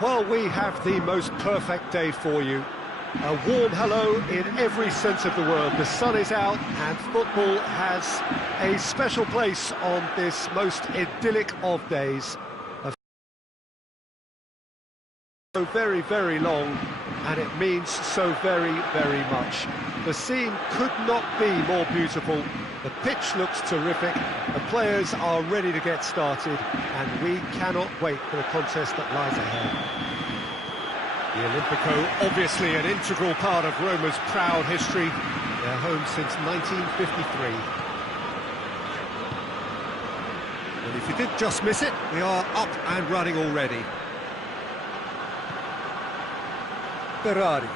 Well, we have the most perfect day for you. A warm hello in every sense of the word. The sun is out and football has a special place on this most idyllic of days. So very, very long, and it means so very, very much. The scene could not be more beautiful. The pitch looks terrific, the players are ready to get started, and we cannot wait for the contest that lies ahead. The Olimpico, obviously an integral part of Roma's proud history. They're home since 1953. And if you did just miss it, we are up and running already. Ferrari.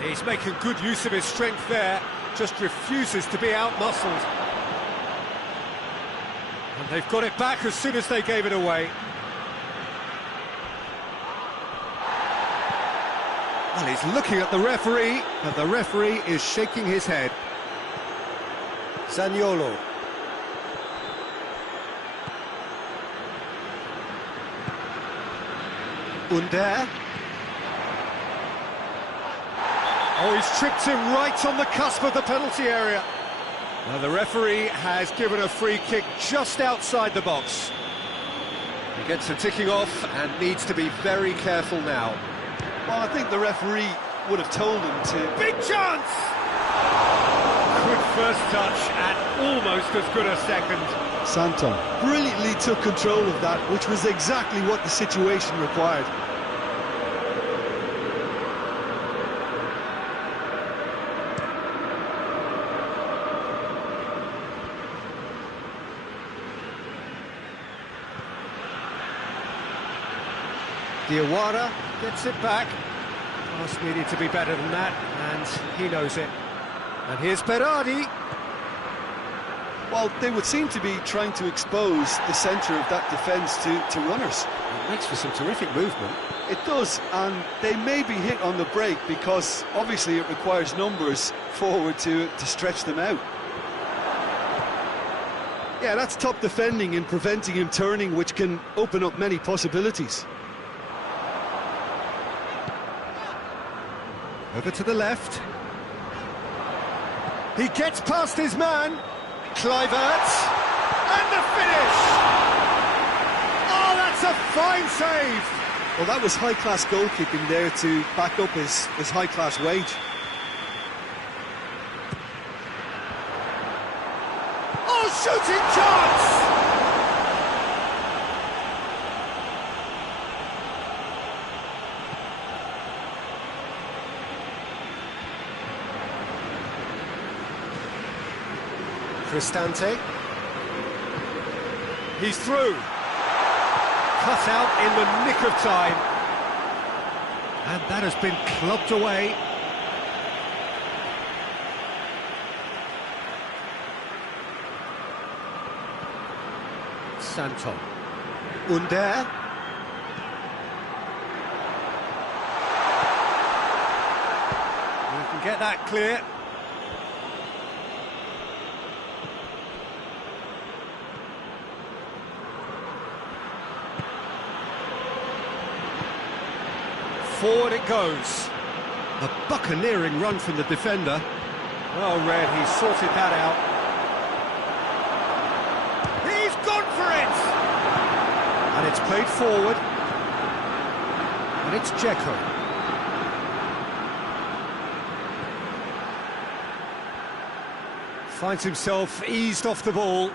He's making good use of his strength there, just refuses to be out-muscled. And they've got it back as soon as they gave it away. Well, he's looking at the referee, and the referee is shaking his head. Zaniolo. Under. Oh, he's tripped him right on the cusp of the penalty area. Now the referee has given a free kick just outside the box. He gets the ticking off and needs to be very careful now. Well, I think the referee would have told him to... Big chance! Quick first touch and almost as good a second. Santon brilliantly took control of that, which was exactly what the situation required. Diawara gets it back. Pass needed to be better than that, and he knows it. And here's Berardi. Well, they would seem to be trying to expose the centre of that defence to runners. It makes for some terrific movement. It does, and they may be hit on the break because obviously it requires numbers forward to stretch them out. Yeah, that's top defending and preventing him turning, which can open up many possibilities. Over to the left. He gets past his man. Kluivert. And the finish! Oh, that's a fine save! Well, that was high-class goalkeeping there to back up his high-class wage. Oh, shooting chance! Cristante. He's through. Cut out in the nick of time. And that has been clubbed away. Santon. Under. We can get that clear. Forward it goes. A buccaneering run from the defender. Well read, he sorted that out. He's gone for it! And it's played forward. And it's Dzeko. Finds himself eased off the ball.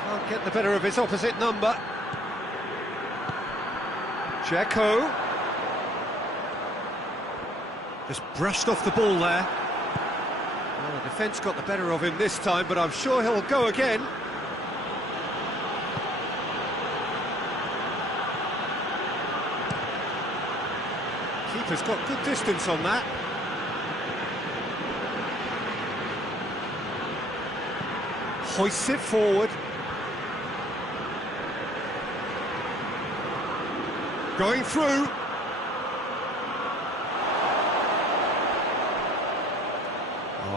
Can't get the better of his opposite number. Dzeko. Just brushed off the ball there. Well, the defence got the better of him this time, but I'm sure he'll go again. Keeper's got good distance on that. Hoists it forward. Going through.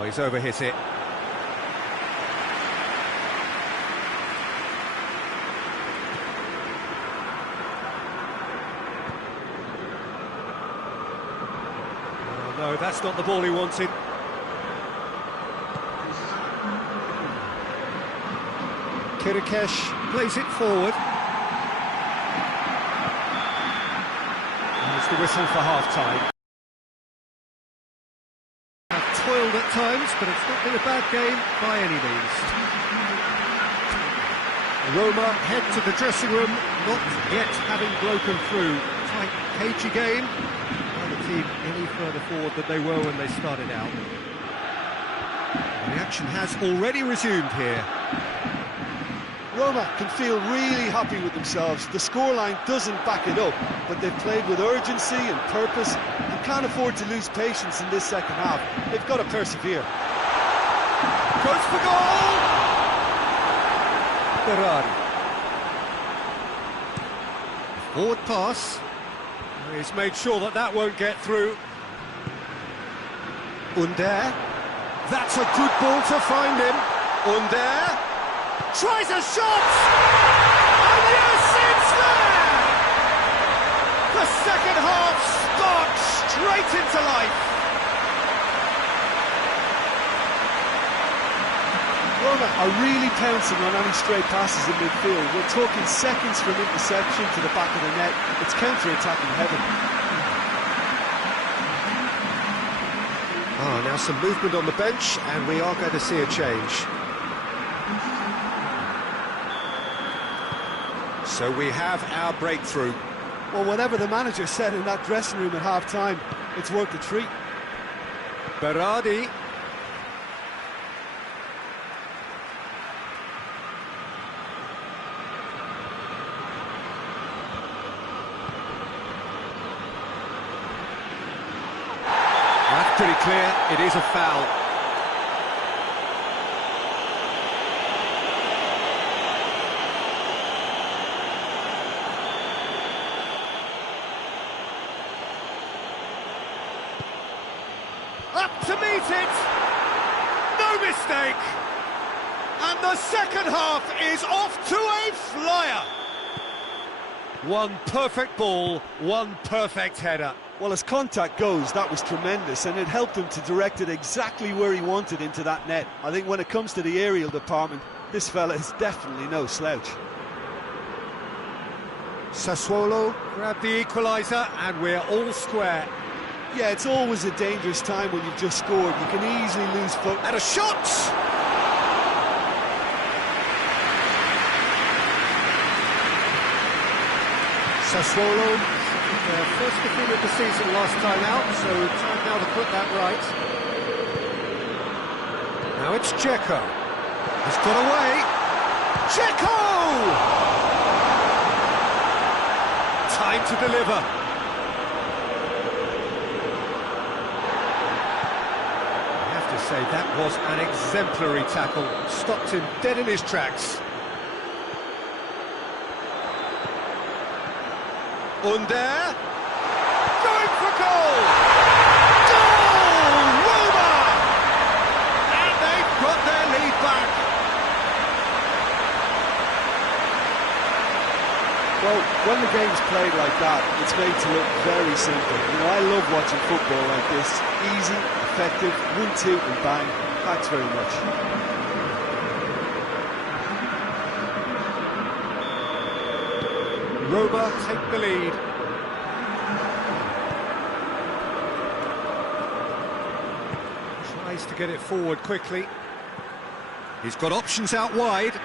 he's overhit it. Oh, no, that's not the ball he wanted. Kirikesh plays it forward. There's the whistle for half-time. Have toiled at times, but it's not been a bad game by any means. Roma head to the dressing room, not yet having broken through. Tight, cagey game. Neither team any further forward than they were when they started out. The action has already resumed here. Roma can feel really happy with themselves. The scoreline doesn't back it up, but they've played with urgency and purpose and can't afford to lose patience in this second half. They've got to persevere. Goes for goal! Ferrari. Forward pass. He's made sure that that won't get through. Under. That's a good ball to find him. Under. Tries a shot! And yes, it's there! The second half sparks straight into life. Roma are really pouncing on any stray passes in midfield. We're talking seconds from interception to the back of the net. It's counter-attacking heaven. Now some movement on the bench, and we are going to see a change. So we have our breakthrough. Well, whatever the manager said in that dressing room at half-time, it's worth a treat. Berardi. That's pretty clear, it is a foul. Up to meet it! No mistake! And the second half is off to a flyer! One perfect ball, one perfect header. Well, as contact goes, that was tremendous, and it helped him to direct it exactly where he wanted into that net. I think when it comes to the aerial department, this fella is definitely no slouch. Sassuolo grab the equaliser, and we're all square. Yeah, it's always a dangerous time when you've just scored. You can easily lose focus. And a shot! Sassuolo, their first defeat of the season last time out, so time now to put that right. Now it's Dzeko. He's got away. Dzeko! Time to deliver. Say that was an exemplary tackle, stopped him dead in his tracks. Under, going for goal! Goal! Roma! And they've got their lead back. Well, when the game's played like that, it's made to look very simple. You know, I love watching football like this. Easy, effective, 1-2 and bang. Thanks very much. Roma take the lead. Tries to get it forward quickly. He's got options out wide.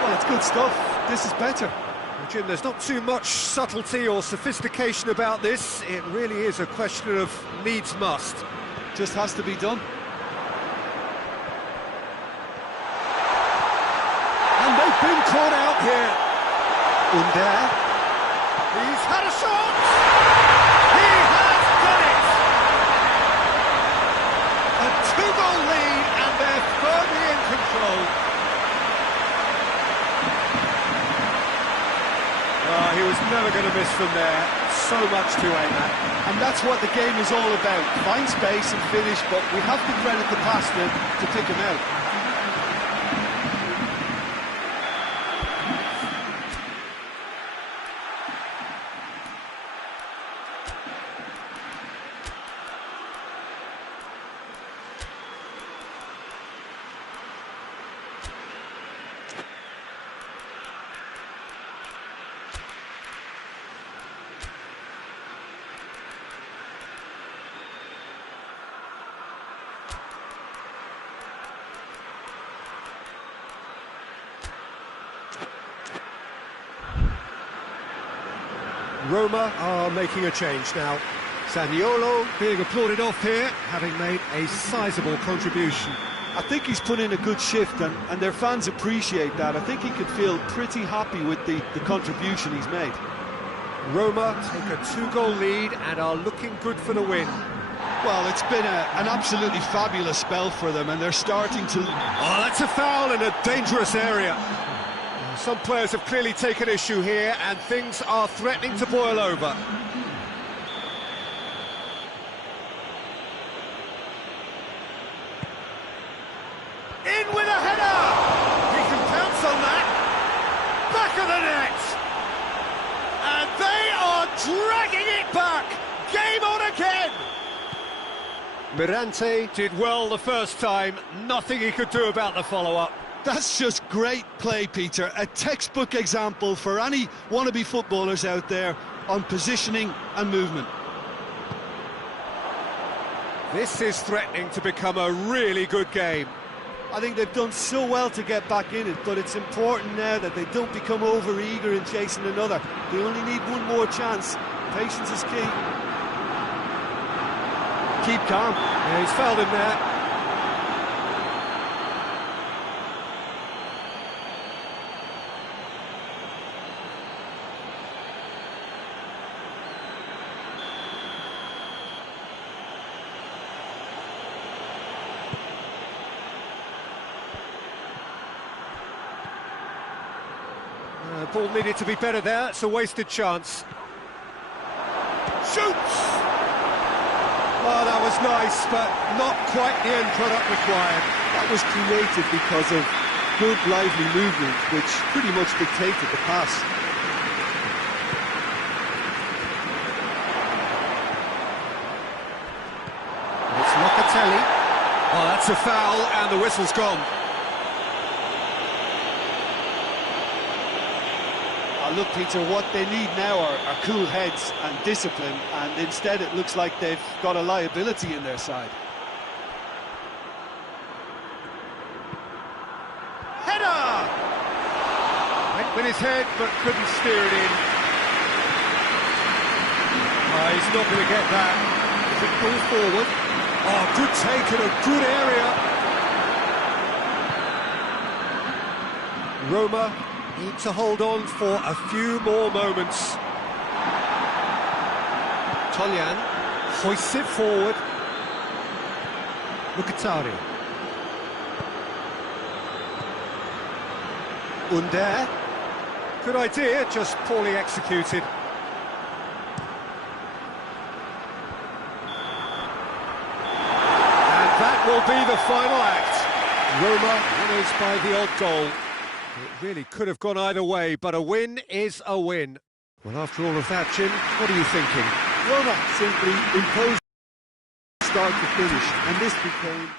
Well, it's good stuff. This is better. Well, Jim, there's not too much subtlety or sophistication about this. It really is a question of needs must. Just has to be done. And they've been caught out here. Under. He's had a shot! He has done it! A two-goal lead, and they're firmly in control. He was never going to miss from there. so much to aim at. And that's what the game is all about. Find space and finish, but we have to credit the passer to pick him out. Roma are making a change now. Zaniolo being applauded off here, having made a sizable contribution. I think he's put in a good shift, and their fans appreciate that. I think he could feel pretty happy with the contribution he's made. Roma take a 2-goal lead and are looking good for the win. Well, it's been an absolutely fabulous spell for them, and they're starting to... Oh, that's a foul in a dangerous area. Some players have clearly taken issue here, and things are threatening to boil over. In with a header! He can pounce on that! Back of the net! And they are dragging it back! Game on again! Mirante did well the first time, nothing he could do about the follow-up. That's just great play, Peter. A textbook example for any wannabe footballers out there on positioning and movement. This is threatening to become a really good game. I think they've done so well to get back in it, but it's important now that they don't become over-eager in chasing another. They only need one more chance. Patience is key. Keep calm. Yeah, he's fouled him there. Ball needed to be better there, it's a wasted chance. Shoots! Oh, that was nice, but not quite the end product required. That was created because of good, lively movement, which pretty much dictated the pass. It's Locatelli. Oh, that's a foul, and the whistle's gone. Look, Peter, what they need now are cool heads and discipline, and instead it looks like they've got a liability in their side. Header! Went with his head, but couldn't steer it in. Oh, he's not going to get that. If it goes forward. Oh, good take in a good area. Roma need to hold on for a few more moments. Toljan hoists it forward. Mkhitaryan. Under. Good idea, just poorly executed. And that will be the final act. Roma winners by the odd goal. It really could have gone either way, but a win is a win. Well, after all of that, Jim, what are you thinking? Roma simply imposed start to finish, and this became...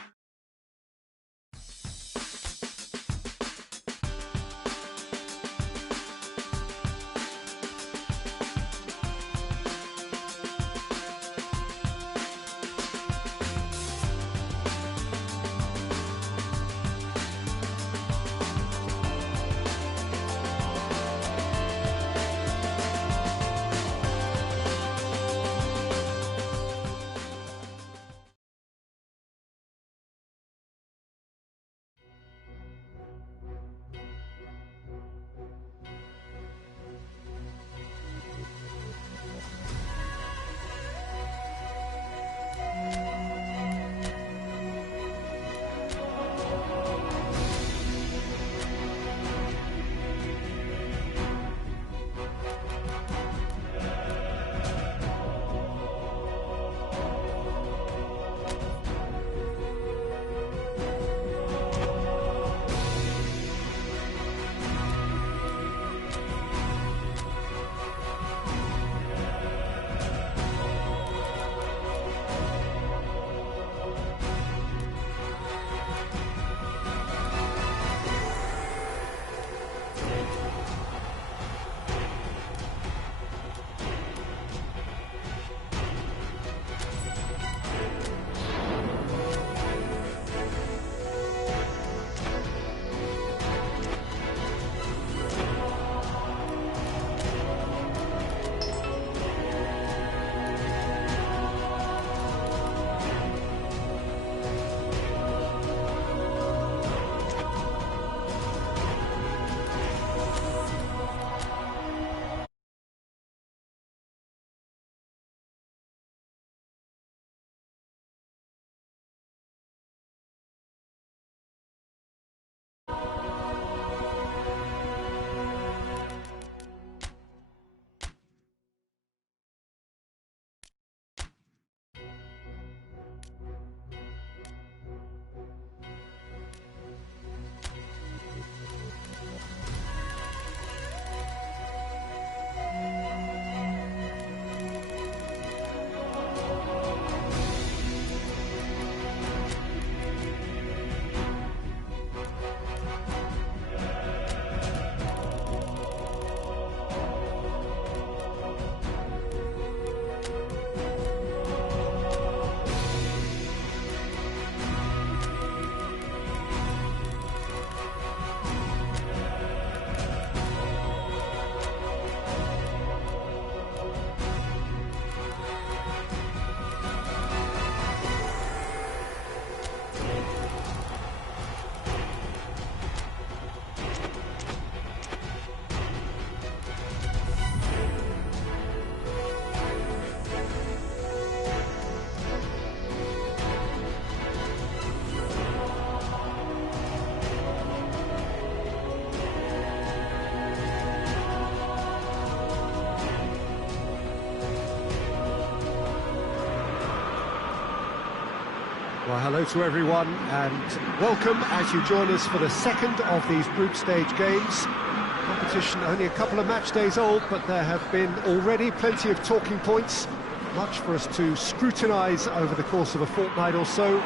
Well, hello to everyone and welcome as you join us for the second of these group stage games. Competition only a couple of match days old, but there have been already plenty of talking points, much for us to scrutinise over the course of a fortnight or so.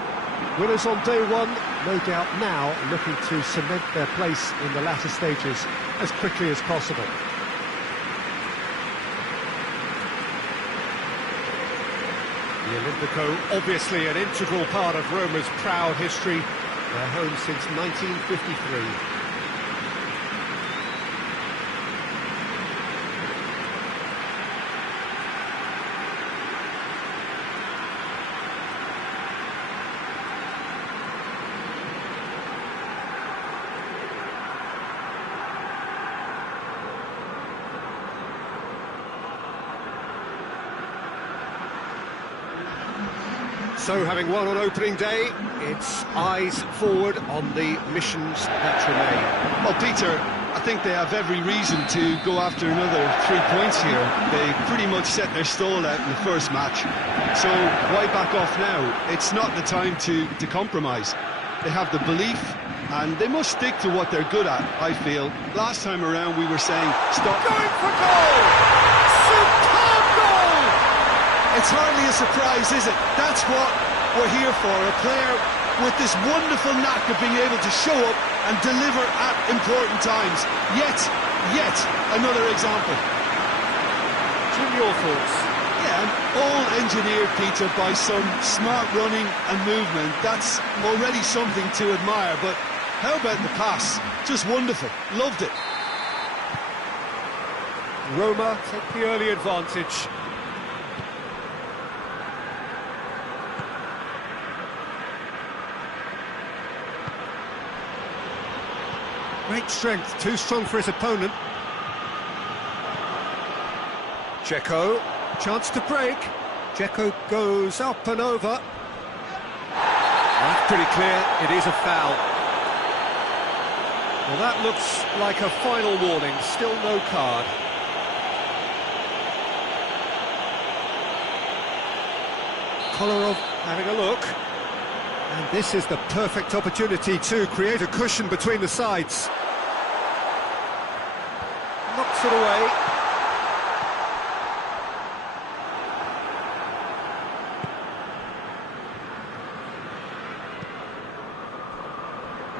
Winners on day one, no doubt now looking to cement their place in the latter stages as quickly as possible. The Olimpico, obviously an integral part of Roma's proud history, their home since 1953. So, having won on opening day, it's eyes forward on the missions that remain. Well, Peter, I think they have every reason to go after another 3 points here. They pretty much set their stall out in the first match. So, why back off now? It's not the time to compromise. They have the belief, and they must stick to what they're good at, I feel. Last time around, we were saying, stop. Going for goal! Superb goal! It's hardly a surprise, is it? That's what we're here for, a player with this wonderful knack of being able to show up and deliver at important times. Yet another example. Jim, your thoughts? Yeah, and all engineered, Peter, by some smart running and movement. That's already something to admire, but how about the pass? Just wonderful. Loved it. Roma take the early advantage. Great strength, too strong for his opponent. Dzeko, chance to break. Dzeko goes up and over. That's pretty clear, it is a foul. Well, that looks like a final warning, still no card. Kolarov having a look. And this is the perfect opportunity to create a cushion between the sides. Knocks it away.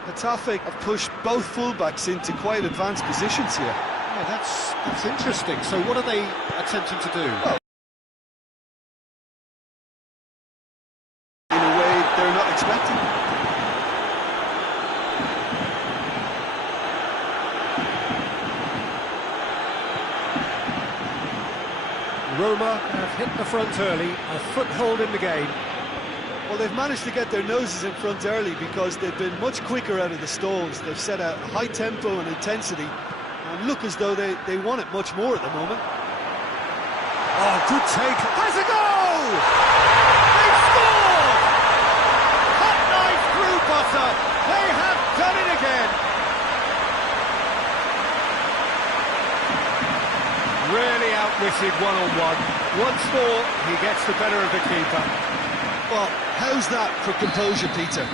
Getafe have pushed both fullbacks into quite advanced positions here. Yeah, that's interesting. So what are they attempting to do? Well, in a way they're not expecting. Roma have hit the front early, a foothold in the game. Well, they've managed to get their noses in front early because they've been much quicker out of the stalls. They've set a high tempo and intensity and look as though they want it much more at the moment. Oh, good take. Has a goal! They've scored! Hot knife through butter. They have done it again. Really outwitted one-on-one. Once more, he gets the better of the keeper. Well, how's that for composure, Peter?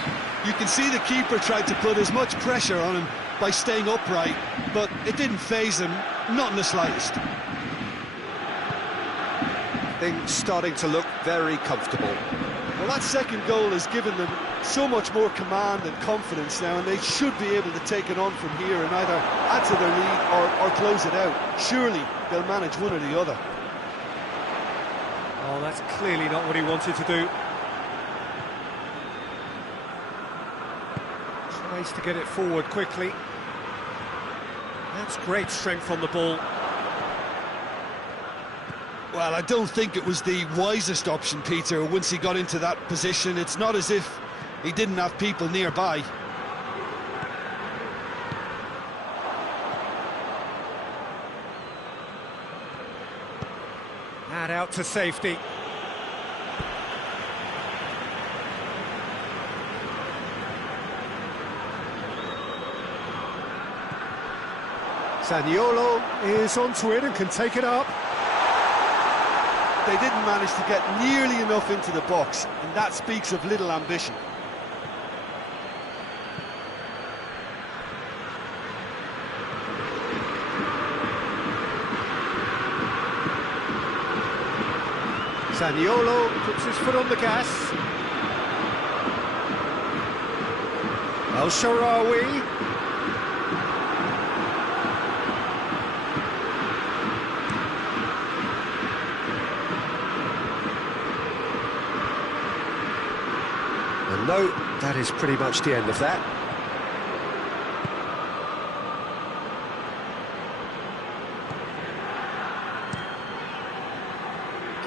You can see the keeper tried to put as much pressure on him by staying upright, but it didn't faze him, not in the slightest. Things starting to look very comfortable. Well, that second goal has given them so much more command and confidence now, and they should be able to take it on from here and either add to their lead or close it out. Surely they'll manage one or the other. Oh, that's clearly not what he wanted to do. Tries to get it forward quickly. That's great strength on the ball. Well, I don't think it was the wisest option, Peter, once he got into that position. It's not as if he didn't have people nearby. And out to safety. Zaniolo is onto it and can take it up. they didn't manage to get nearly enough into the box, and that speaks of little ambition. Zaniolo puts his foot on the gas. El-Shaarawy. And no, that is pretty much the end of that.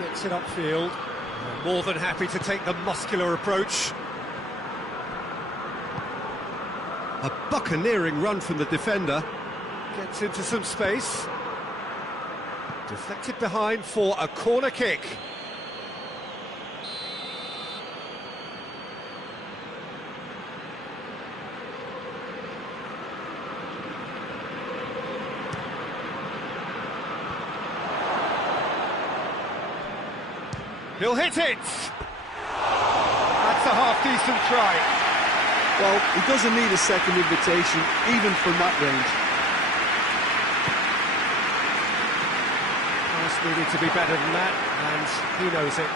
Gets it upfield. More than happy to take the muscular approach. A buccaneering run from the defender. Gets into some space. Deflected behind for a corner kick. He'll hit it! That's a half-decent try. Well, he doesn't need a second invitation, even from that range. Pass needed to be better than that, and he knows it.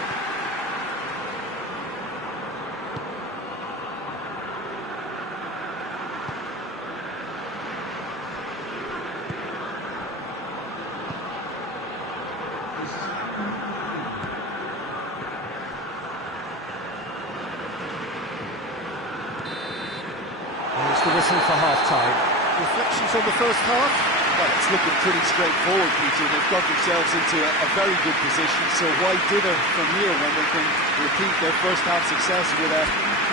The whistle for half-time. Reflections on the first half? Well, it's looking pretty straightforward, Peter. They've got themselves into a very good position, so why dither from here when they can repeat their first half success with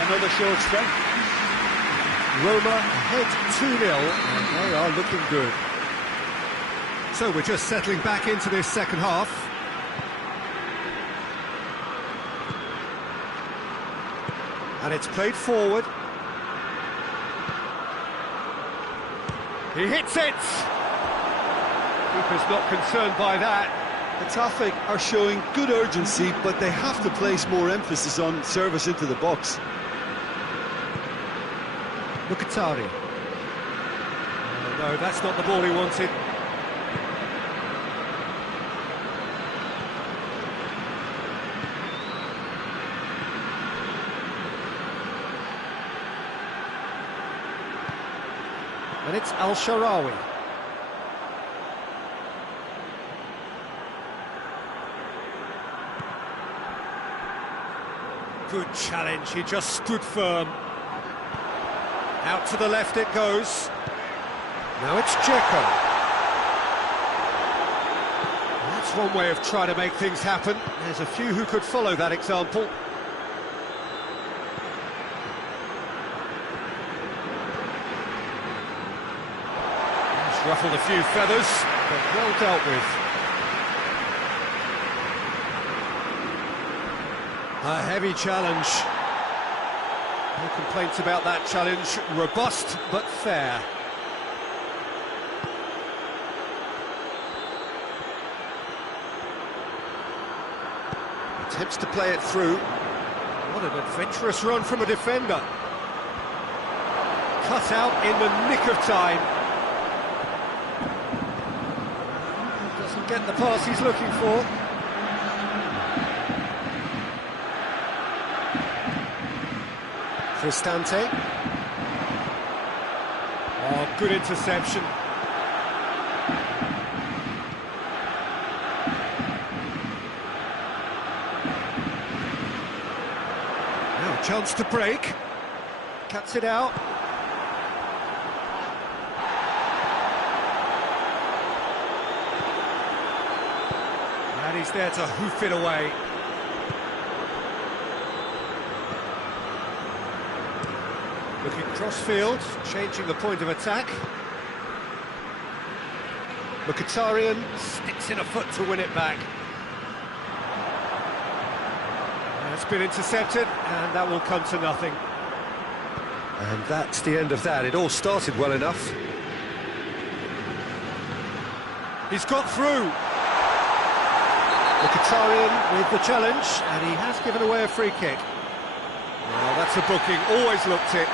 another show of strength? Roma ahead 2-0, and they are looking good. So we're just settling back into this second half. And it's played forward. He hits it! Keeper's not concerned by that. Getafe are showing good urgency, but they have to place more emphasis on service into the box. Mkhitaryan. No, that's not the ball he wanted. And it's El-Shaarawy. Good challenge, he just stood firm. Out to the left it goes. Now it's Dzeko. That's one way of trying to make things happen. There's a few who could follow that example. Ruffled a few feathers, but well dealt with. A heavy challenge. No complaints about that challenge. Robust, but fair. Attempts to play it through. What an adventurous run from a defender. Cut out in the nick of time. Get the pass he's looking for. Cristante. Oh, good interception. Now a chance to break. Cuts it out. And he's there to hoof it away. Looking cross-field, changing the point of attack. Mkhitaryan sticks in a foot to win it back. It's been intercepted, and that will come to nothing. And that's the end of that. It all started well enough. He's got through. Mkhitaryan with the challenge, and he has given away a free kick. Well, that's a booking, always looked it.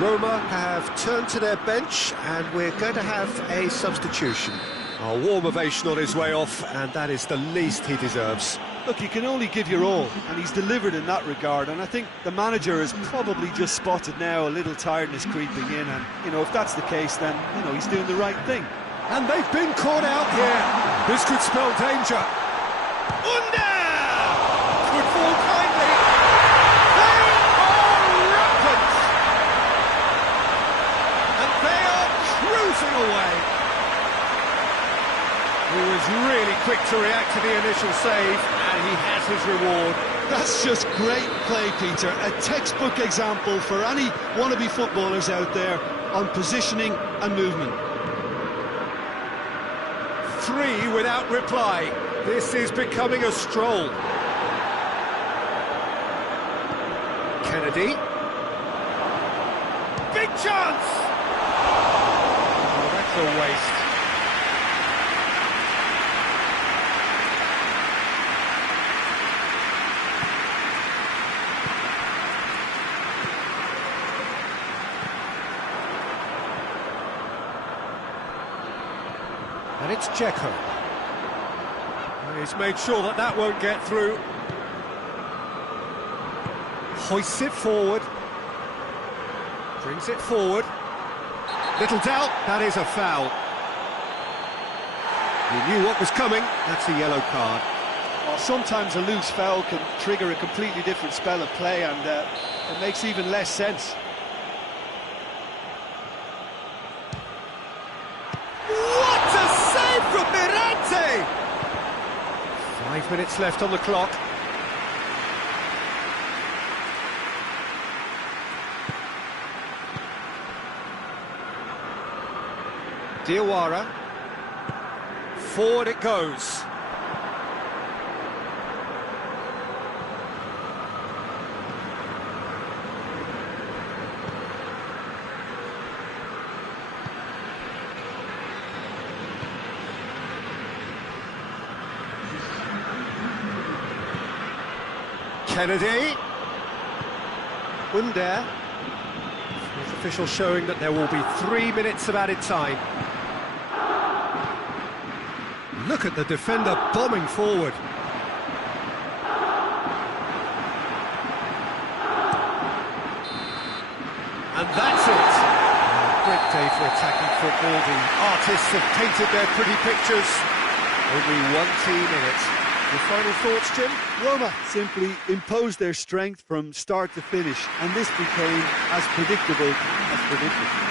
Roma have turned to their bench, and we're going to have a substitution. A warm ovation on his way off, and that is the least he deserves. Look, you can only give your all, and he's delivered in that regard, and I think the manager has probably just spotted now a little tiredness creeping in, and, you know, if that's the case, then, you know, he's doing the right thing. And they've been caught out here. This could spell danger. Under! Could fall kindly. They are rampant! And they are cruising away. He was really quick to react to the initial save, and he has his reward. That's just great play, Peter. A textbook example for any wannabe footballers out there on positioning and movement. 3 without reply. This is becoming a stroll. Kennedy. Big chance! Oh, that's a waste. And it's Dzeko. He's made sure that that won't get through. Hoists it forward. Brings it forward. Little doubt, that is a foul. He knew what was coming, that's a yellow card. Well, sometimes a loose foul can trigger a completely different spell of play, and it makes even less sense. From Mirante! 5 minutes left on the clock. Diawara. Forward it goes. Kennedy. Under. Fourth official showing that there will be 3 minutes of added time. Look at the defender bombing forward. And that's it. A great day for attacking football. The artists have painted their pretty pictures. Only one team in it. Your final thoughts, Jim? Roma simply imposed their strength from start to finish, and this became as predictable as predictable.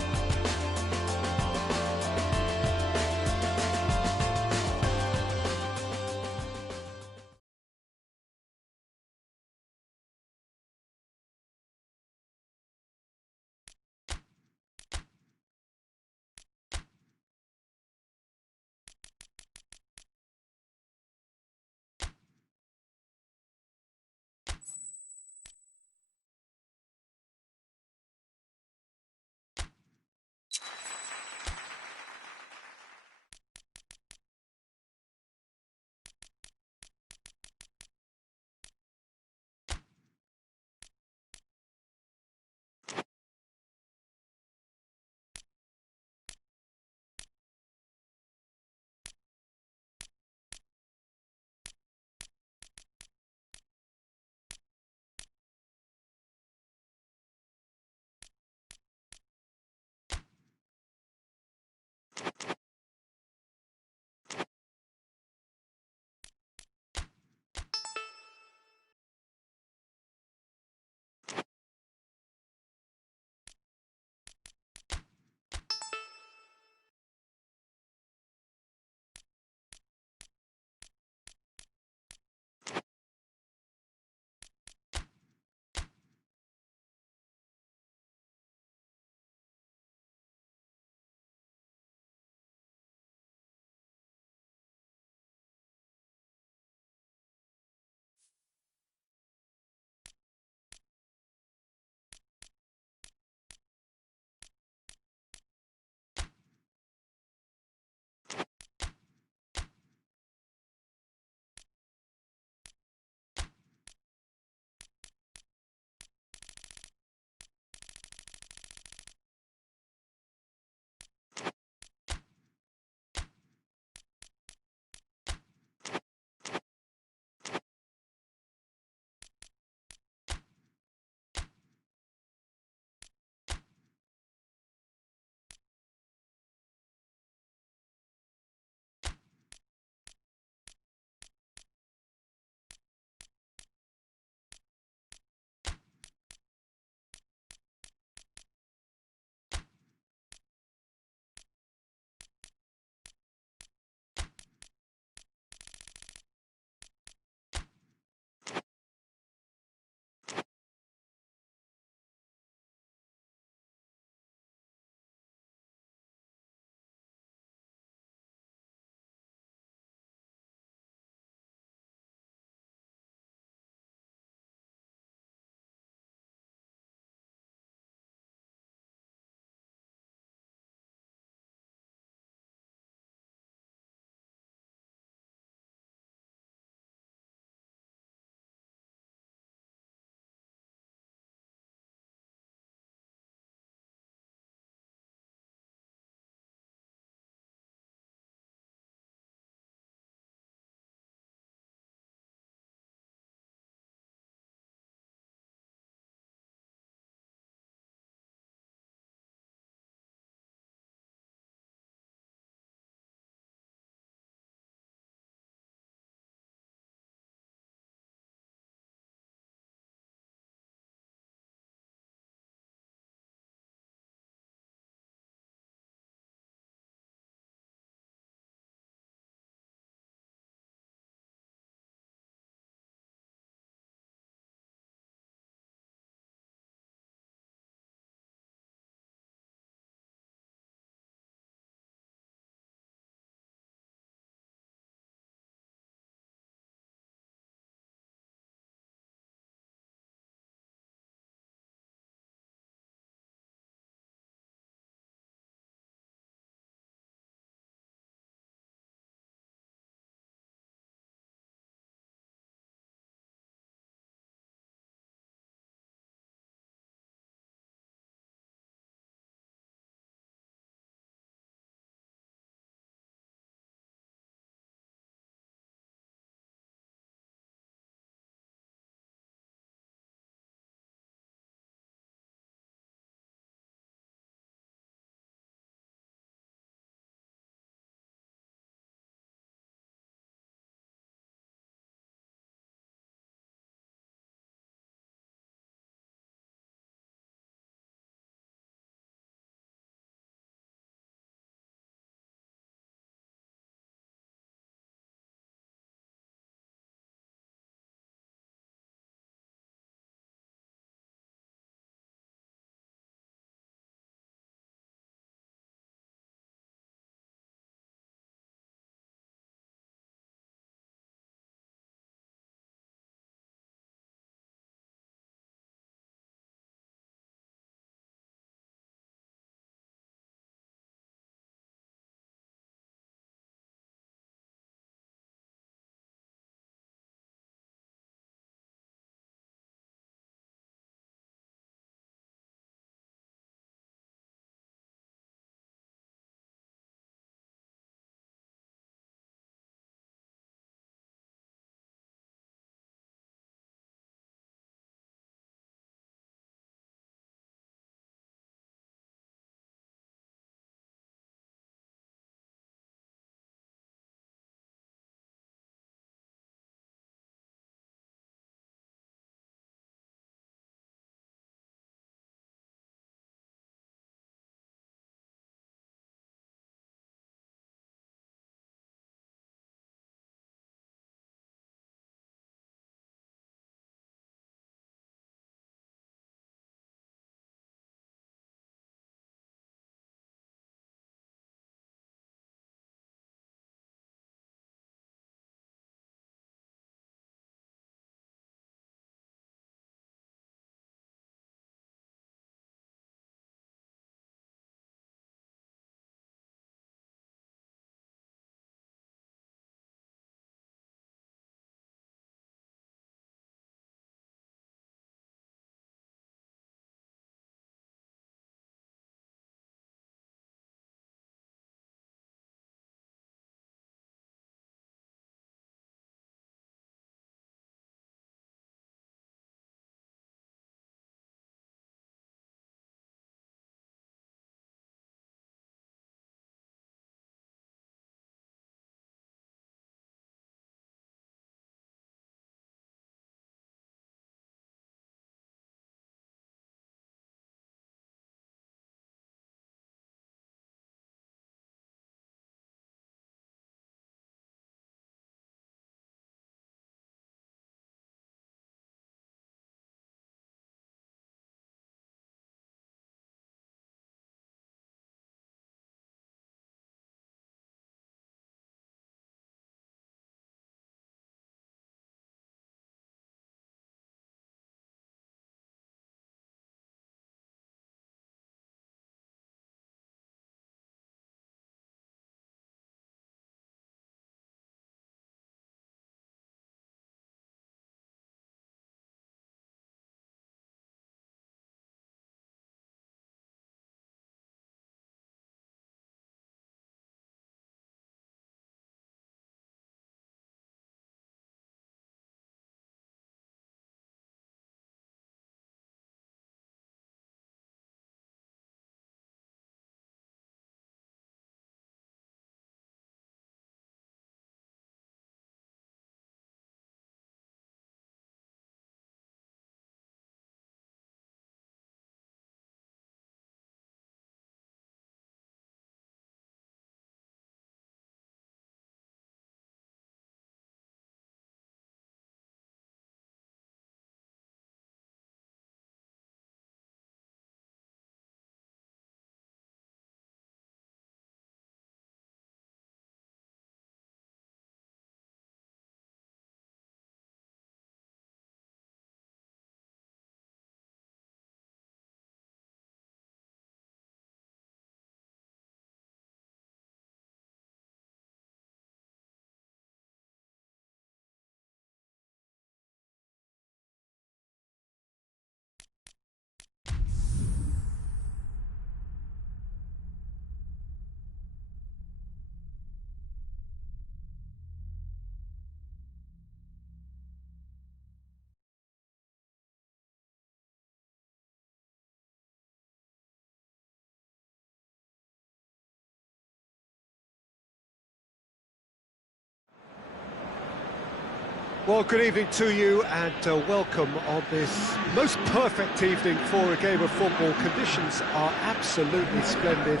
Well, good evening to you and welcome on this most perfect evening for a game of football. Conditions are absolutely splendid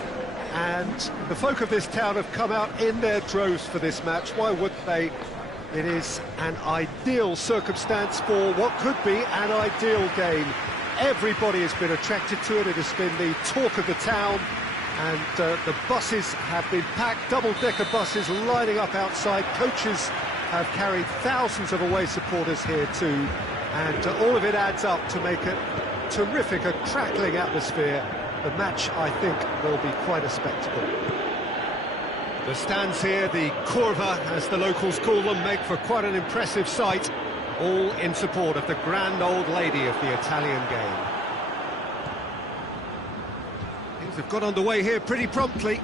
and the folk of this town have come out in their droves for this match. Why wouldn't they? It is an ideal circumstance for what could be an ideal game. Everybody has been attracted to it. It has been the talk of the town, and the buses have been packed, double-decker buses lining up outside. Coaches have carried thousands of away supporters here too, and all of it adds up to make a terrific, a crackling atmosphere. The match, I think, will be quite a spectacle. The stands here, the curva, as the locals call them, make for quite an impressive sight, all in support of the grand old lady of the Italian game. Things have got underway here pretty promptly.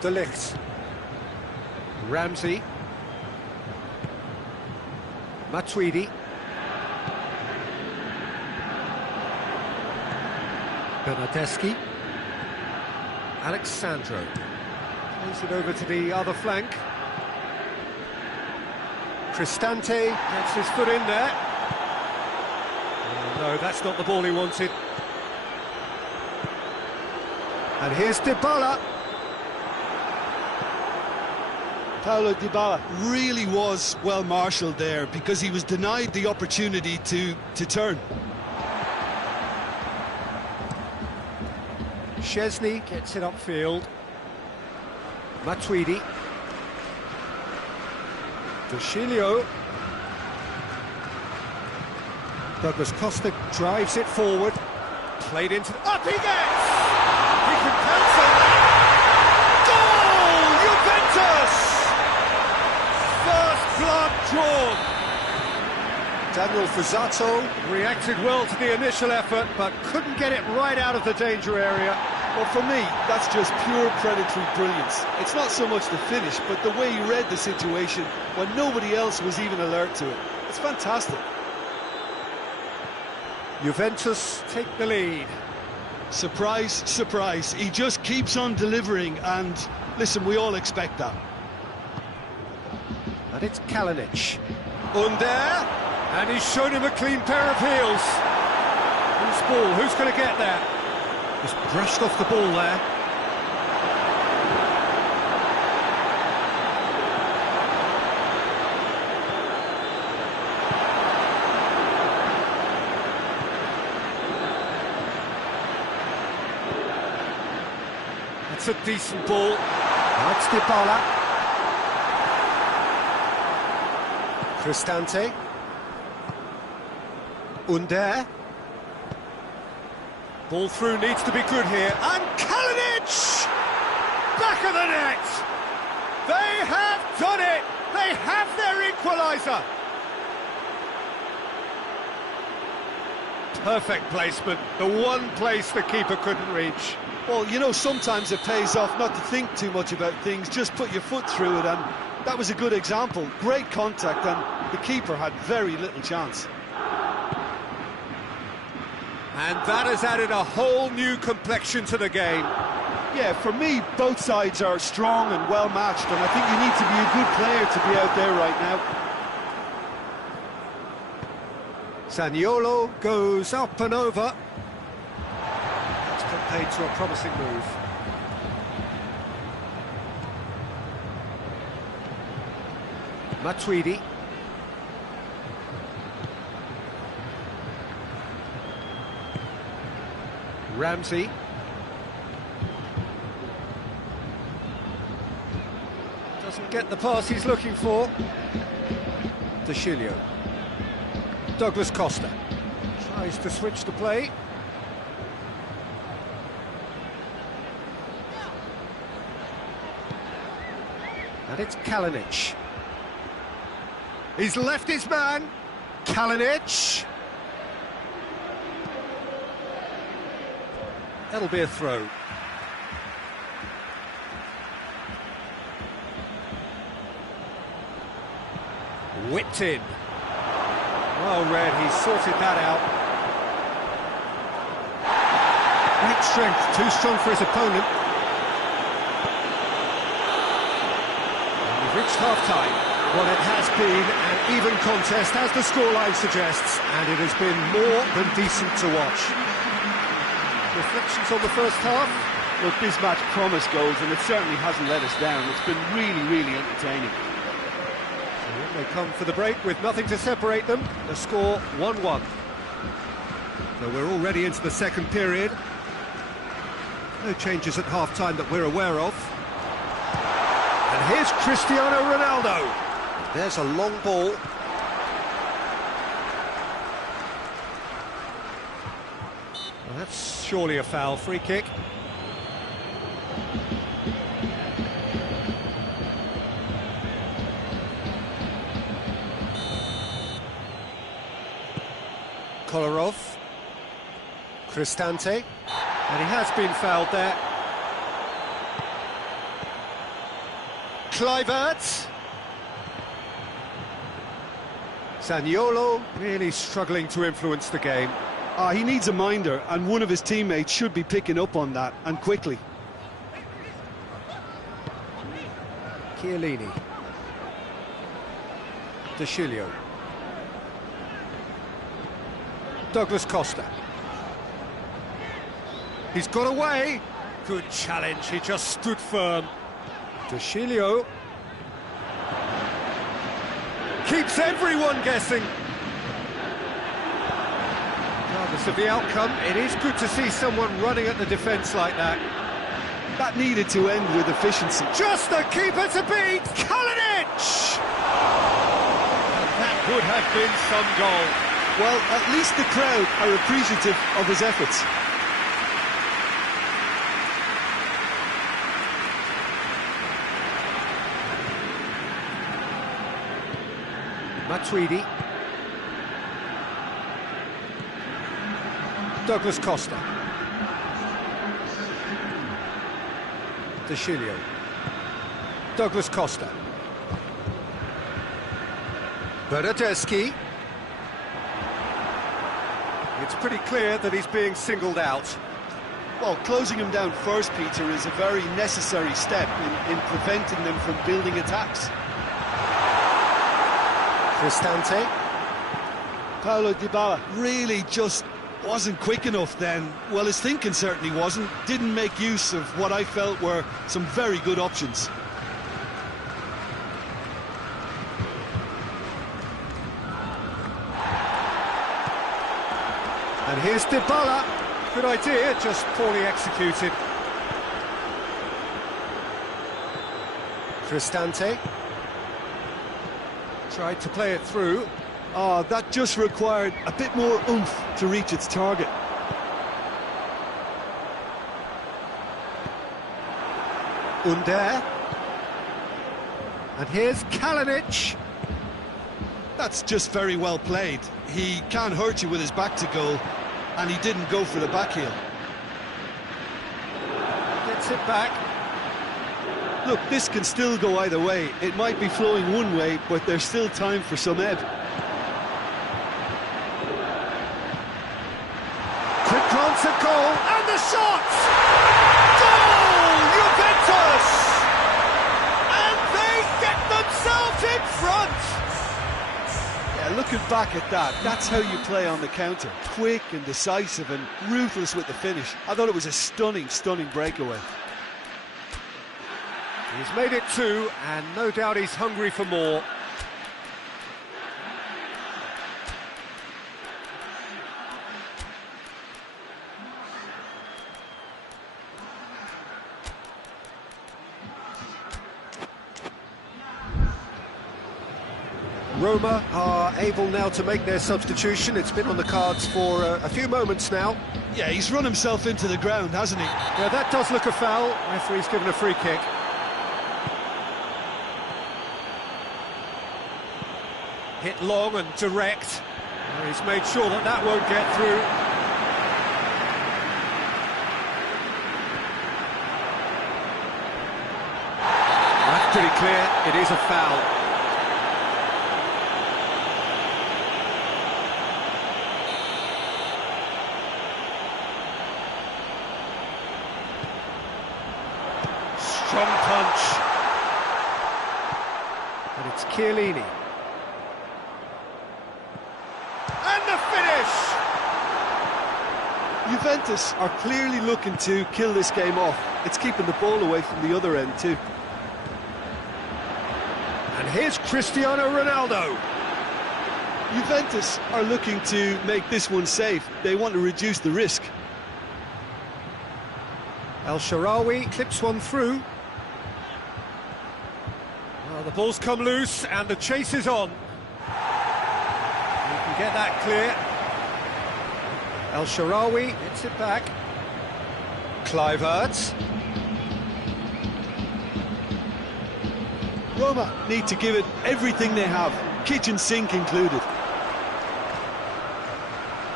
De Ligt. Ramsey. Matuidi. Bernardeschi. Alexandro. Plays it over to the other flank. Cristante gets his foot in there. Oh, no, that's not the ball he wanted. And here's Dybala. Paulo Dybala really was well marshalled there because he was denied the opportunity to turn. Szczesny gets it upfield. Matuidi. Dushilio. Douglas Costa drives it forward. Played into... Up he gets! He can cancel that! Goal! Juventus! First blood drawn. Daniel Fuzzato reacted well to the initial effort, but couldn't get it right out of the danger area. Well, for me, that's just pure predatory brilliance. It's not so much the finish, but the way he read the situation when nobody else was even alert to it. It's fantastic. Juventus take the lead. Surprise, surprise. He just keeps on delivering, and listen, we all expect that. And it's Kalinic. Under, and he's shown him a clean pair of heels. Who's ball? Who's going to get there? Just brushed off the ball there. It's a decent ball. That's Dybala. Cristante. Under. Ball through needs to be good here. And Kalinic! Back of the net! They have done it! They have their equaliser! Perfect placement. The one place the keeper couldn't reach. Well, you know, sometimes it pays off not to think too much about things, just put your foot through it, and that was a good example. Great contact, and the keeper had very little chance. And that has added a whole new complexion to the game. Yeah, for me, both sides are strong and well matched, and I think you need to be a good player to be out there right now. Zaniolo goes up and over. That's put paid to a promising move. Matuidi. Ramsey. Doesn't get the pass he's looking for. Dushilio. Douglas Costa tries to switch the play. And it's Kalinic. He's left his man. Kalinic. That'll be a throw. Whipped in. Well read, he sorted that out. Great strength, too strong for his opponent. And we've reached half-time. Well, it has been an even contest, as the scoreline suggests, and it has been more than decent to watch. Reflections on the first half? Look, this match promised goals, and it certainly hasn't let us down. It's been really, really entertaining. They come for the break with nothing to separate them. The score 1-1. So we're already into the second period. No changes at half-time that we're aware of. And here's Cristiano Ronaldo. There's a long ball. Well, that's surely a foul. Free kick. Kolarov, Cristante, and he has been fouled there. Kluivert. Zaniolo really struggling to influence the game. He needs a minder, and one of his teammates should be picking up on that, and quickly. Chiellini. De Sciglio. Douglas Costa. He's got away. Good challenge, he just stood firm. De Sciglio. Keeps everyone guessing. Regardless of the outcome, it is good to see someone running at the defence like that. That needed to end with efficiency. Just the keeper to beat, Kalinic! And that would have been some goal. Well, at least the crowd are appreciative of his efforts. Matuidi. Douglas Costa. De Sciglio. Douglas Costa. Bernardeschi. It's pretty clear that he's being singled out. Well, closing him down first, Peter, is a very necessary step in preventing them from building attacks. Cristante. Paulo Dybala really just wasn't quick enough then. Well, his thinking certainly wasn't. Didn't make use of what I felt were some very good options. And here's Dybala. Good idea, just poorly executed. Cristante. Tried to play it through. That just required a bit more oomph to reach its target. Under. And here's Kalinic. That's just very well played. He can't hurt you with his back to goal, and he didn't go for the back heel. Gets it back. Look, this can still go either way. It might be flowing one way, but there's still time for some ebb. Quick glance at goal, and the shot! Goal! Juventus! And they get themselves in front! Yeah, looking back at that, that's how you play on the counter. Quick and decisive and ruthless with the finish. I thought it was a stunning, stunning breakaway. He's made it two, and no doubt he's hungry for more. Roma are able now to make their substitution. It's been on the cards for a few moments now. Yeah, he's run himself into the ground, hasn't he? Yeah, that does look a foul. Referee's given a free kick. Hit long and direct. He's made sure that that won't get through. That's pretty clear. It is a foul. Strong punch. And it's Chiellini. And the finish! Juventus are clearly looking to kill this game off. It's keeping the ball away from the other end too. And here's Cristiano Ronaldo. Juventus are looking to make this one safe. They want to reduce the risk. El Shaarawy clips one through. Well, the ball's come loose and the chase is on. You can get that clear. El Shaarawy hits it back. Kluivert. Roma need to give it everything they have, kitchen sink included.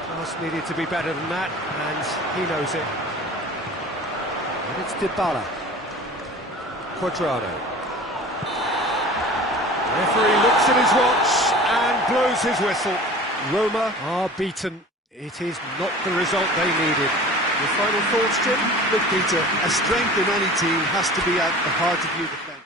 Pass needed to be better than that, and he knows it. And it's Dybala. Cuadrado. at his watch and blows his whistle. Roma are beaten. It is not the result they needed. Your final thoughts, Jim? Look, Peter, a strength in any team has to be at the heart of your defence.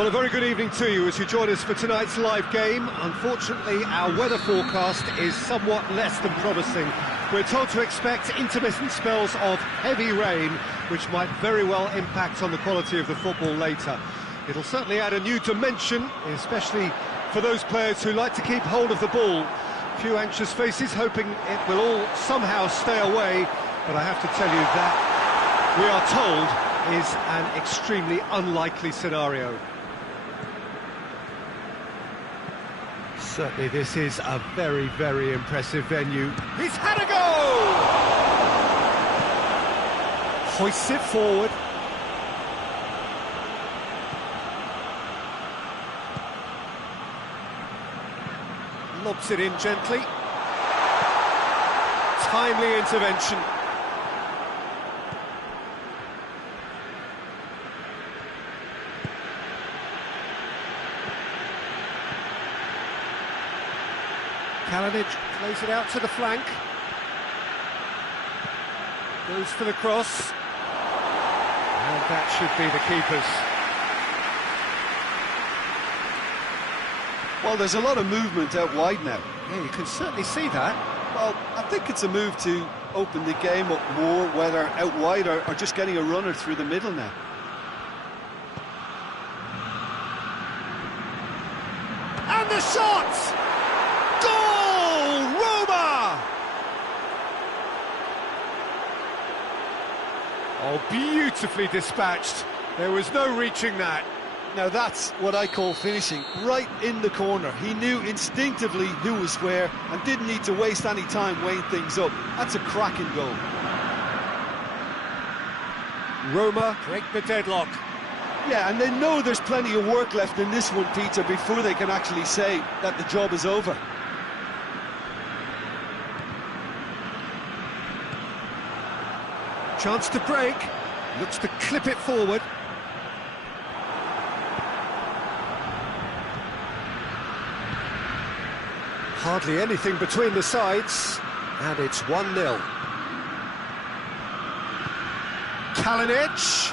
Well, a very good evening to you as you join us for tonight's live game. Unfortunately, our weather forecast is somewhat less than promising. We're told to expect intermittent spells of heavy rain, which might very well impact on the quality of the football later. It'll certainly add a new dimension, especially for those players who like to keep hold of the ball. Few anxious faces hoping it will all somehow stay away, but I have to tell you that we are told is an extremely unlikely scenario. Certainly this is a very, very impressive venue. He's had a go! Hoists it forward. Lobs it in gently. Timely intervention. Kalinic plays it out to the flank. Goes for the cross. And that should be the keeper's. Well, there's a lot of movement out wide now. Yeah, you can certainly see that. Well, I think it's a move to open the game up more, whether out wide or just getting a runner through the middle now. And the shot! Goal! Roma! Oh, beautifully dispatched. There was no reaching that. Now that's what I call finishing, right in the corner. He knew instinctively who was where and didn't need to waste any time weighing things up. That's a cracking goal. Roma break the deadlock. Yeah, and they know there's plenty of work left in this one, Peter, before they can actually say that the job is over. Chance to break. Looks to clip it forward. Hardly anything between the sides, and it's 1-0. Kalinic.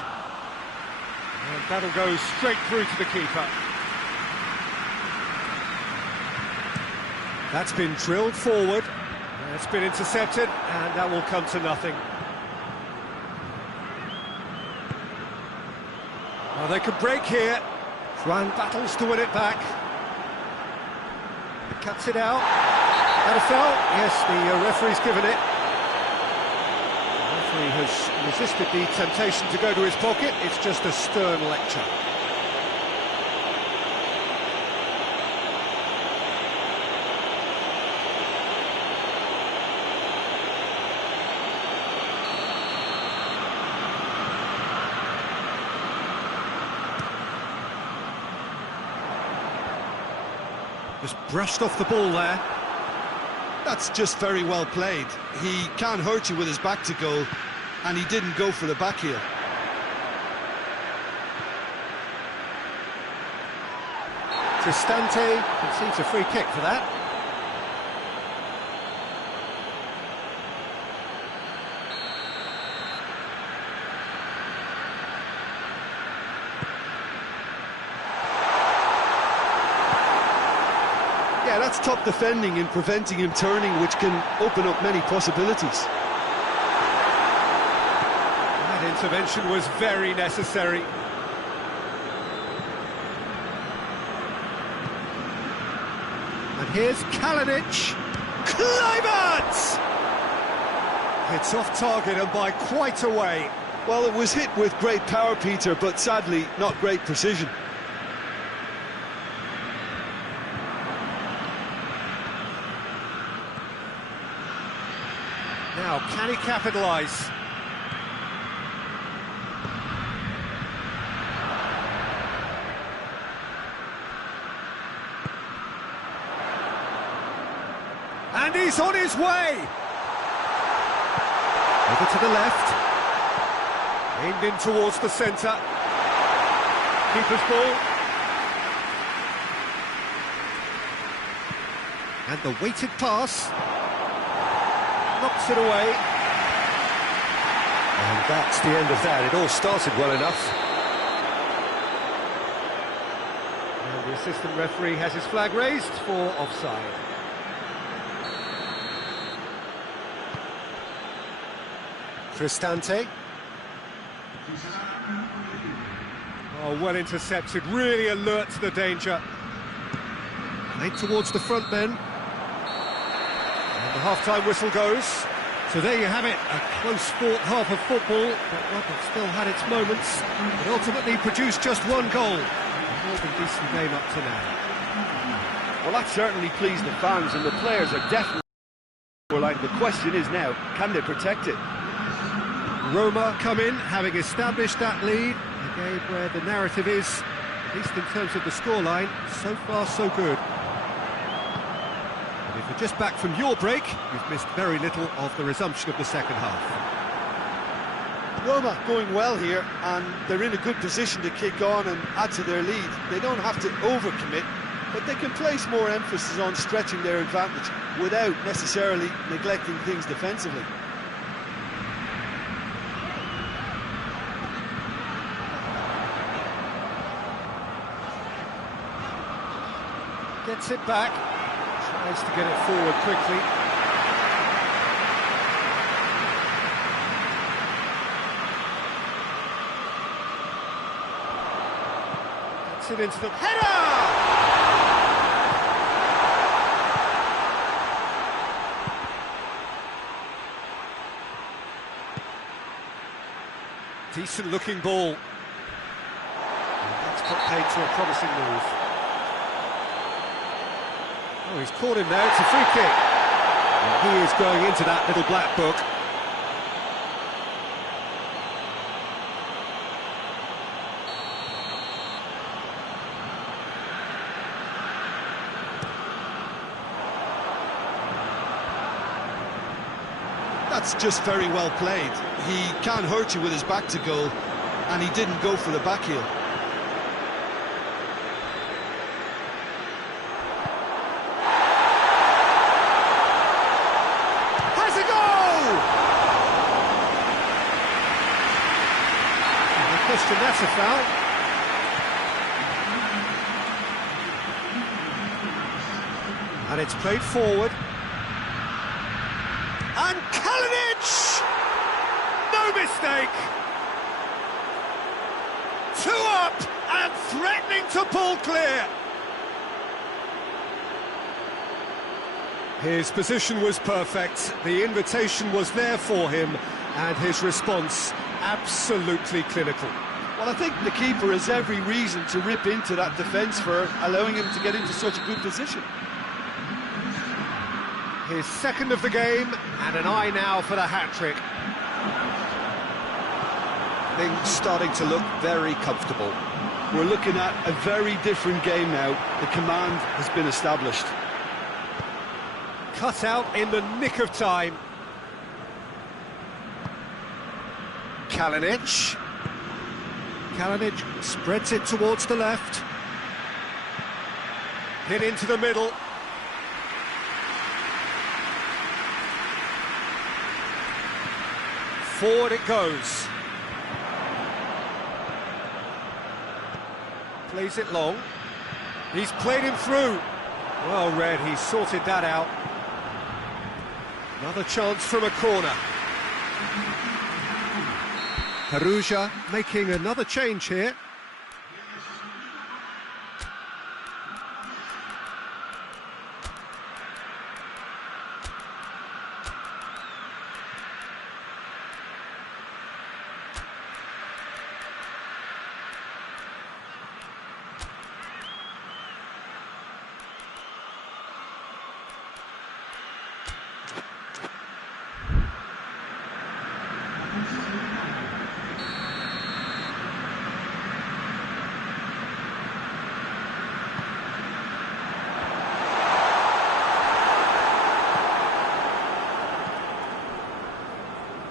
And that'll go straight through to the keeper. That's been drilled forward. It's been intercepted, and that will come to nothing. Well, they could break here. Juan battles to win it back. Cuts it out. That a foul? Yes, the referee's given it. The referee has resisted the temptation to go to his pocket. It's just a stern lecture. Just brushed off the ball there. That's just very well played. He can't hurt you with his back to goal, and he didn't go for the back heel. Cristante concedes a free kick for that. Yeah, that's top defending and preventing him turning, which can open up many possibilities. That intervention was very necessary. And here's Kalinic. Kluivert! It's off target and by quite a way. Well, it was hit with great power, Peter, but sadly not great precision. Now, can he capitalise? And he's on his way! Over to the left. Aimed in towards the centre. Keeper's ball. And the weighted pass. Knocks it away. And that's the end of that. It all started well enough. And the assistant referee has his flag raised for offside. Cristante. Oh, well intercepted, really alert to the danger. Played towards the front men. And the half-time whistle goes. So there you have it, a close-fought half of football, but one that still had its moments, but ultimately produced just one goal. A more than decent game up to now. Well, that certainly pleased the fans, and the players are definitely scoreline. The question is now, can they protect it? Roma come in, having established that lead, a game where the narrative is, at least in terms of the scoreline, so far so good. But if you're just back from your break, you've missed very little of the resumption of the second half. Roma going well here, and they're in a good position to kick on and add to their lead. They don't have to overcommit, but they can place more emphasis on stretching their advantage without necessarily neglecting things defensively. Get Gets it back. Tries to get it forward quickly. Gets it into the header! Decent looking ball. And that's put paid to a promising move. Oh, he's caught him there, it's a free kick. And he is going into that little black book. That's just very well played. He can't hurt you with his back to goal, and he didn't go for the back heel. Has a goal! No question, that's a foul. And it's played forward. And Kalinic! No mistake! 2 up and threatening to pull clear. His position was perfect, the invitation was there for him, and his response absolutely clinical. Well, I think the keeper has every reason to rip into that defence for allowing him to get into such a good position. His second of the game, and an eye now for the hat-trick. Things starting to look very comfortable. We're looking at a very different game now. The command has been established. Cut out in the nick of time. Kalinic. Kalinic spreads it towards the left. Hit into the middle. Forward it goes. Plays it long. He's played him through. Well read, he sorted that out. Another chance from a corner. Perugia making another change here.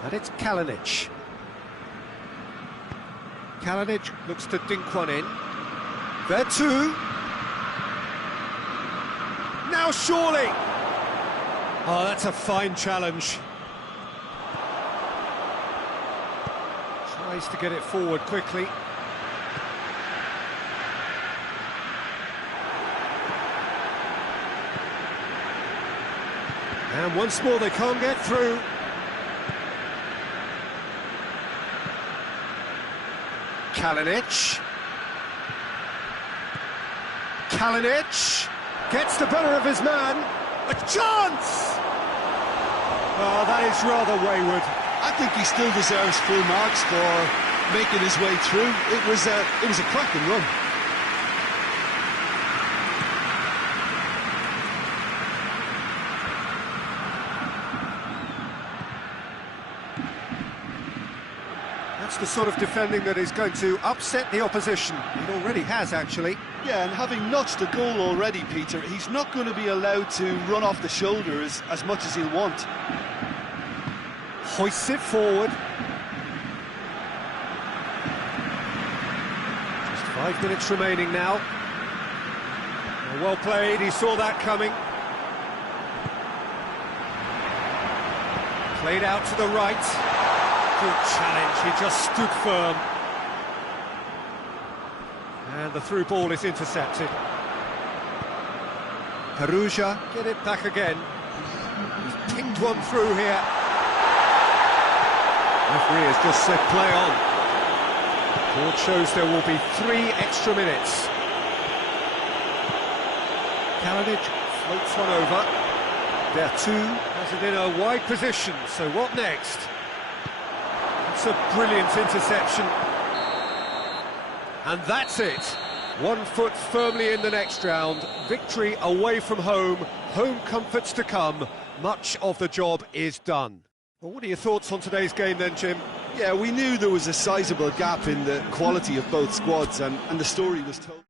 And it's Kalinic. Kalinic looks to dink one in. There too. Now surely. Oh, that's a fine challenge. Tries to get it forward quickly. And once more they can't get through. Kalinic. Kalinic gets the better of his man. A chance! Oh, that is rather wayward. I think he still deserves full marks for making his way through. It was a cracking run. That's the sort of defending that is going to upset the opposition. It already has, actually. Yeah, and having notched a goal already, Peter, he's not going to be allowed to run off the shoulders as much as he'll want. Hoists it forward. Just 5 minutes remaining now. Well played, he saw that coming. Played out to the right. Good challenge, he just stood firm. And the through ball is intercepted. Perugia get it back again. He's pinged one through here. Referee has just said play on. Board shows there will be 3 extra minutes. Kalinic floats one over. Bertu has it in a wide position, so what next? It's a brilliant interception. And that's it. 1 foot firmly in the next round. Victory away from home. Home comforts to come. Much of the job is done. Well, what are your thoughts on today's game then, Jim? Yeah, we knew there was a sizable gap in the quality of both squads, and the story was told.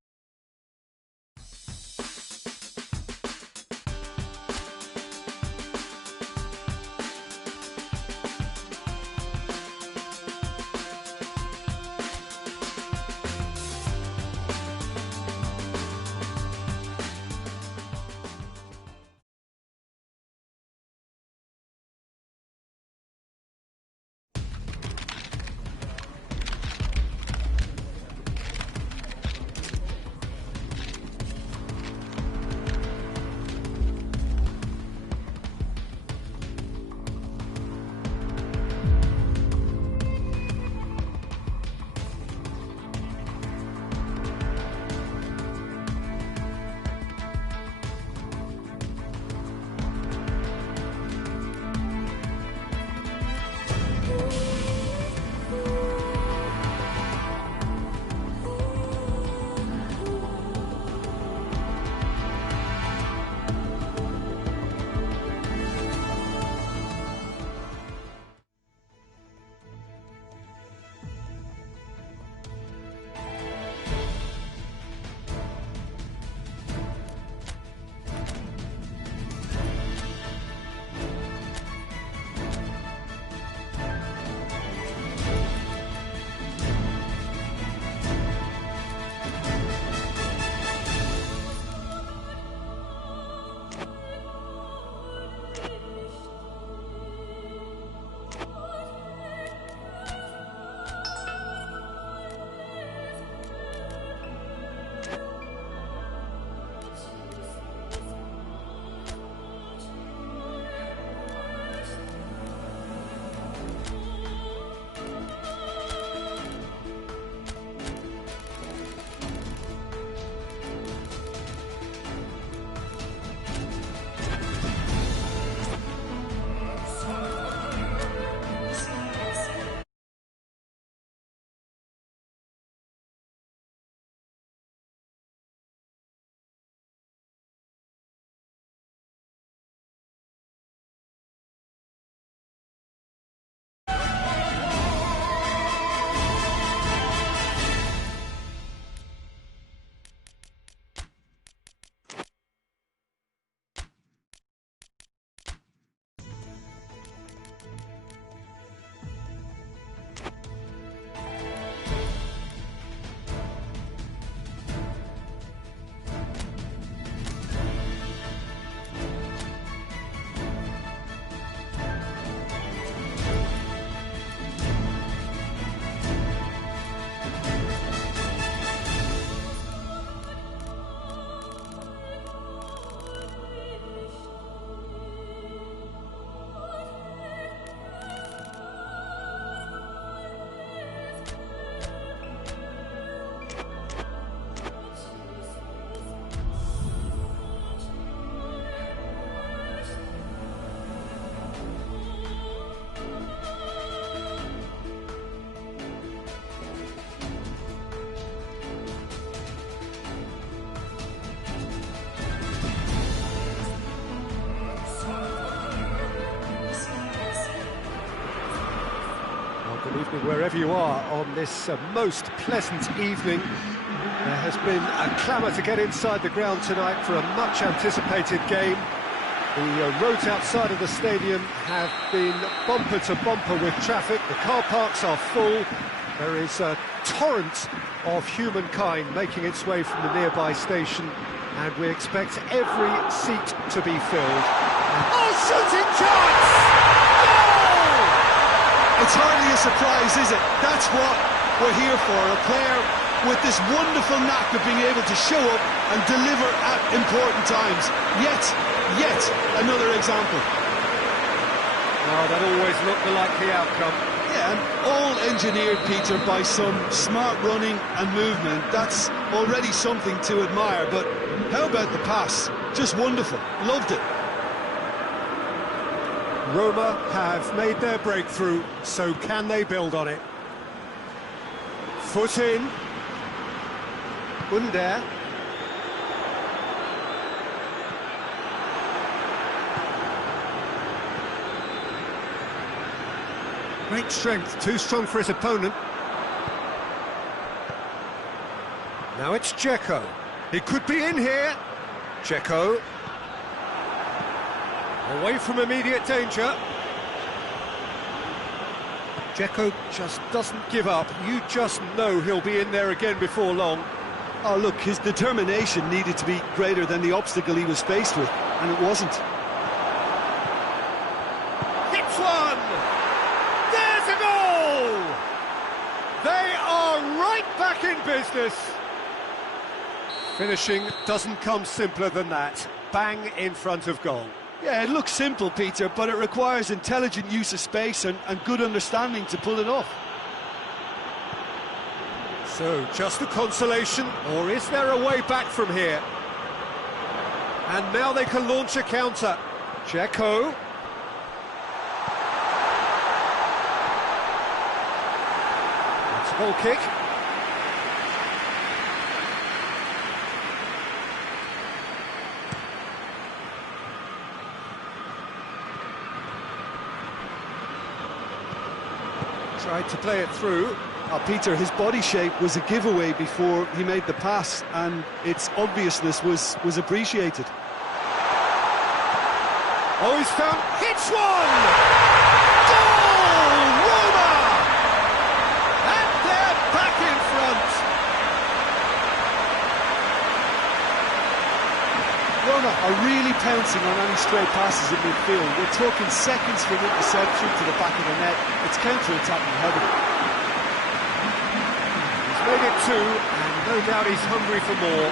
Good evening wherever you are on this most pleasant evening. There has been a clamour to get inside the ground tonight for a much anticipated game. The roads outside of the stadium have been bumper to bumper with traffic. The car parks are full. There is a torrent of humankind making its way from the nearby station, and we expect every seat to be filled. Oh, shooting chance! It's hardly a surprise, is it? That's what we're here for. A player with this wonderful knack of being able to show up and deliver at important times. Yet another example. Oh, that always looked the likely outcome. Yeah, and all engineered, Peter, by some smart running and movement. That's already something to admire, but how about the pass? Just wonderful. Loved it. Roma have made their breakthrough, so can they build on it? Foot in. Under. Great strength, too strong for his opponent. Now it's Dzeko. He could be in here. Dzeko. Away from immediate danger. Dzeko just doesn't give up. You just know he'll be in there again before long. Oh, look, his determination needed to be greater than the obstacle he was faced with, and it wasn't. Hits one! There's a goal! They are right back in business. Finishing doesn't come simpler than that. Bang in front of goal. Yeah, it looks simple, Peter, but it requires intelligent use of space and good understanding to pull it off. So, just a consolation, or is there a way back from here? And now they can launch a counter. Dzeko. That's a goal kick. Tried to play it through. Peter, his body shape was a giveaway before he made the pass, and its obviousness was appreciated. Oh, he's found... Hits one! Goal! Roma! And they're back in front! Roma are really pouncing on any stray passes in midfield. We're talking seconds from interception to the back of the net. It's counter-attacking heavily. Made it two, and no doubt he's hungry for more.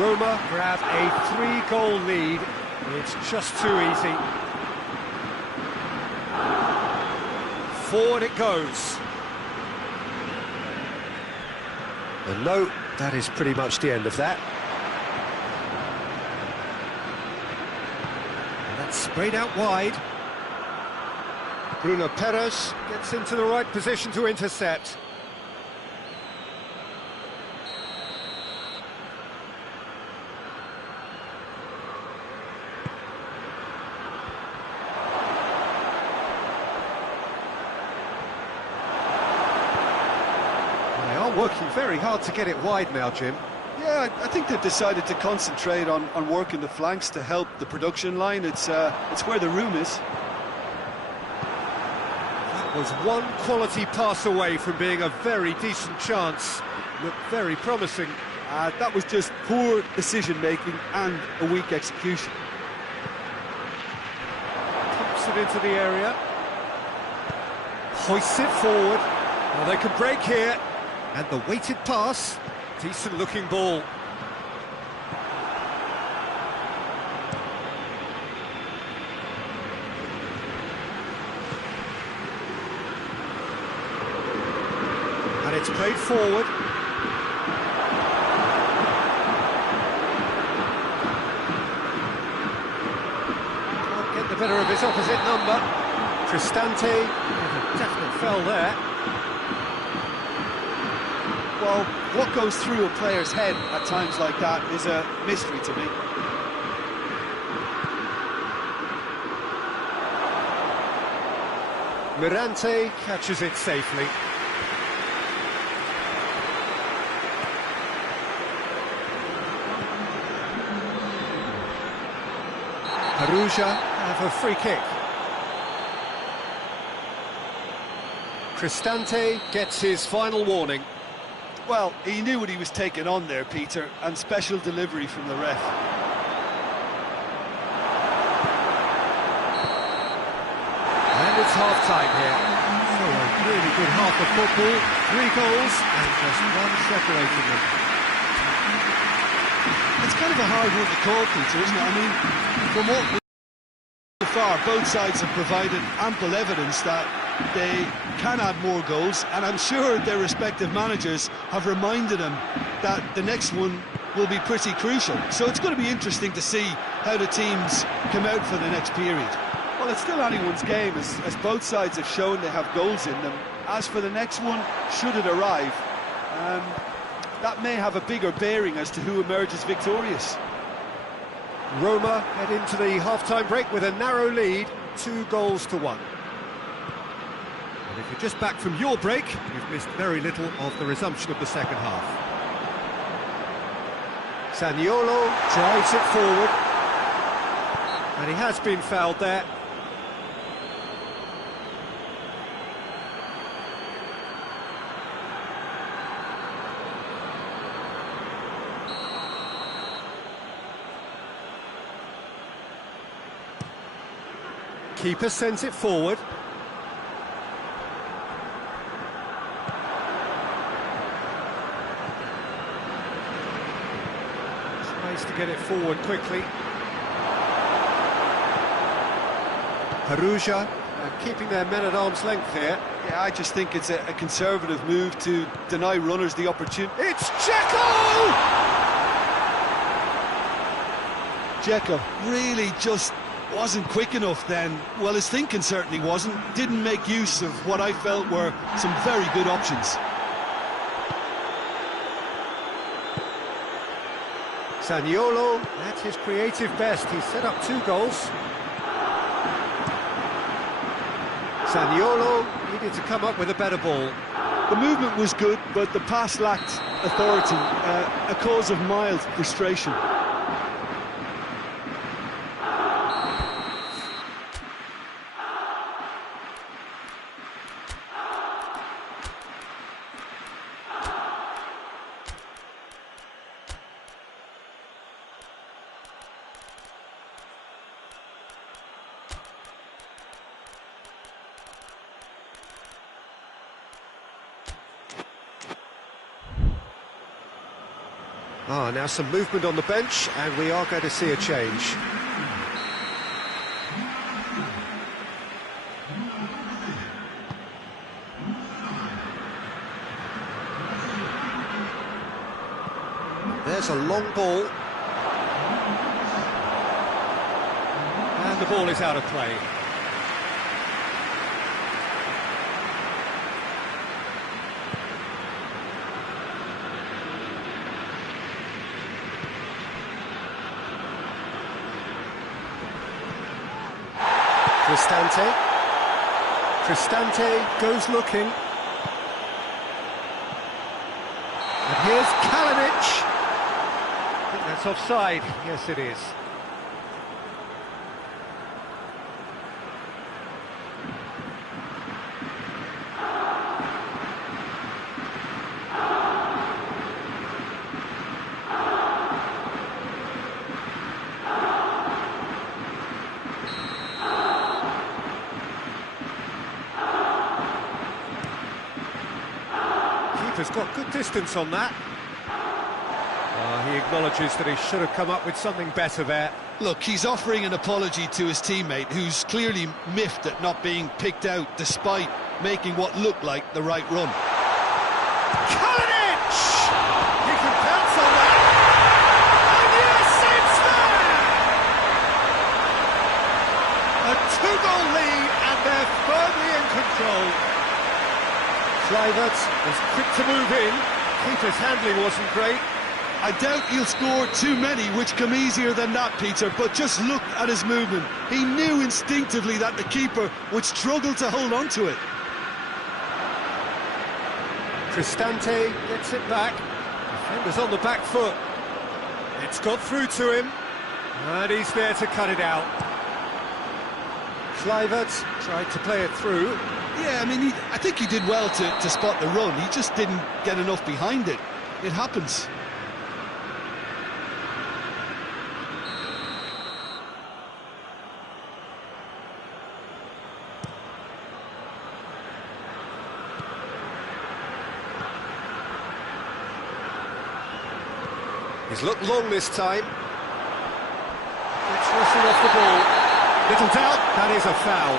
Roma grab a 3-goal lead. It's just too easy. Forward it goes. And no, that is pretty much the end of that. And that's sprayed out wide. Bruno Perez gets into the right position to intercept. They are working very hard to get it wide now, Jim. Yeah, I think they've decided to concentrate on working the flanks to help the production line. It's where the room is. Was one quality pass away from being a very decent chance. Looked very promising. That was just poor decision-making and a weak execution. Pumps it into the area. Hoists it forward. Well, they can break here. And the weighted pass. Decent-looking ball. It's played forward. Can't get the better of his opposite number. Cristante, a definite foul there. Well, what goes through a player's head at times like that is a mystery to me. Mirante catches it safely. Perugia have a free kick. Cristante gets his final warning. Well, he knew what he was taking on there, Peter, and special delivery from the ref. And it's half-time here. a really good half of football. 3 goals and just one separating them. It's kind of a hard one to call, Peter, isn't it? I mean, from what we so far, both sides have provided ample evidence that they can add more goals, and I'm sure their respective managers have reminded them that the next one will be pretty crucial. So it's going to be interesting to see how the teams come out for the next period. Well, it's still anyone's game, as both sides have shown they have goals in them. As for the next one, should it arrive, that may have a bigger bearing as to who emerges victorious. Roma head into the half-time break with a narrow lead, 2-1. And if you're just back from your break, you've missed very little of the resumption of the second half. Zaniolo drives it forward, and he has been fouled there. Keeper sends it forward. Tries to get it forward quickly. Perugia keeping their men at arm's length here. Yeah, I just think it's a conservative move to deny runners the opportunity. It's Dzeko! Dzeko really just wasn't quick enough then. Well, his thinking certainly wasn't. Didn't make use of what I felt were some very good options. Zaniolo at his creative best. He set up 2 goals. Zaniolo needed to come up with a better ball. The movement was good, but the pass lacked authority, a cause of mild frustration. Now some movement on the bench, and we are going to see a change. There's a long ball. And the ball is out of play. Cristante goes looking. And here's Kalinic. I think that's offside. Yes, it is. Has got good distance on that. He acknowledges that he should have come up with something better there. Look, he's offering an apology to his teammate, who's clearly miffed at not being picked out despite making what looked like the right run. Kalinic! He can pounce on that! And yes, it's there! A 2-goal lead, and they're firmly in control. Kluivert is quick to move in. Keeper's handling wasn't great. I doubt he'll score too many which come easier than that, Peter, but just look at his movement. He knew instinctively that the keeper would struggle to hold on to it. Cristante gets it back. Defender's on the back foot. It's got through to him, and he's there to cut it out. Kluivert tried to play it through. Yeah, I mean, I think he did well to spot the run. He just didn't get enough behind it. It happens. He's looked long this time. It's whistled off the ball. Little doubt, that is a foul.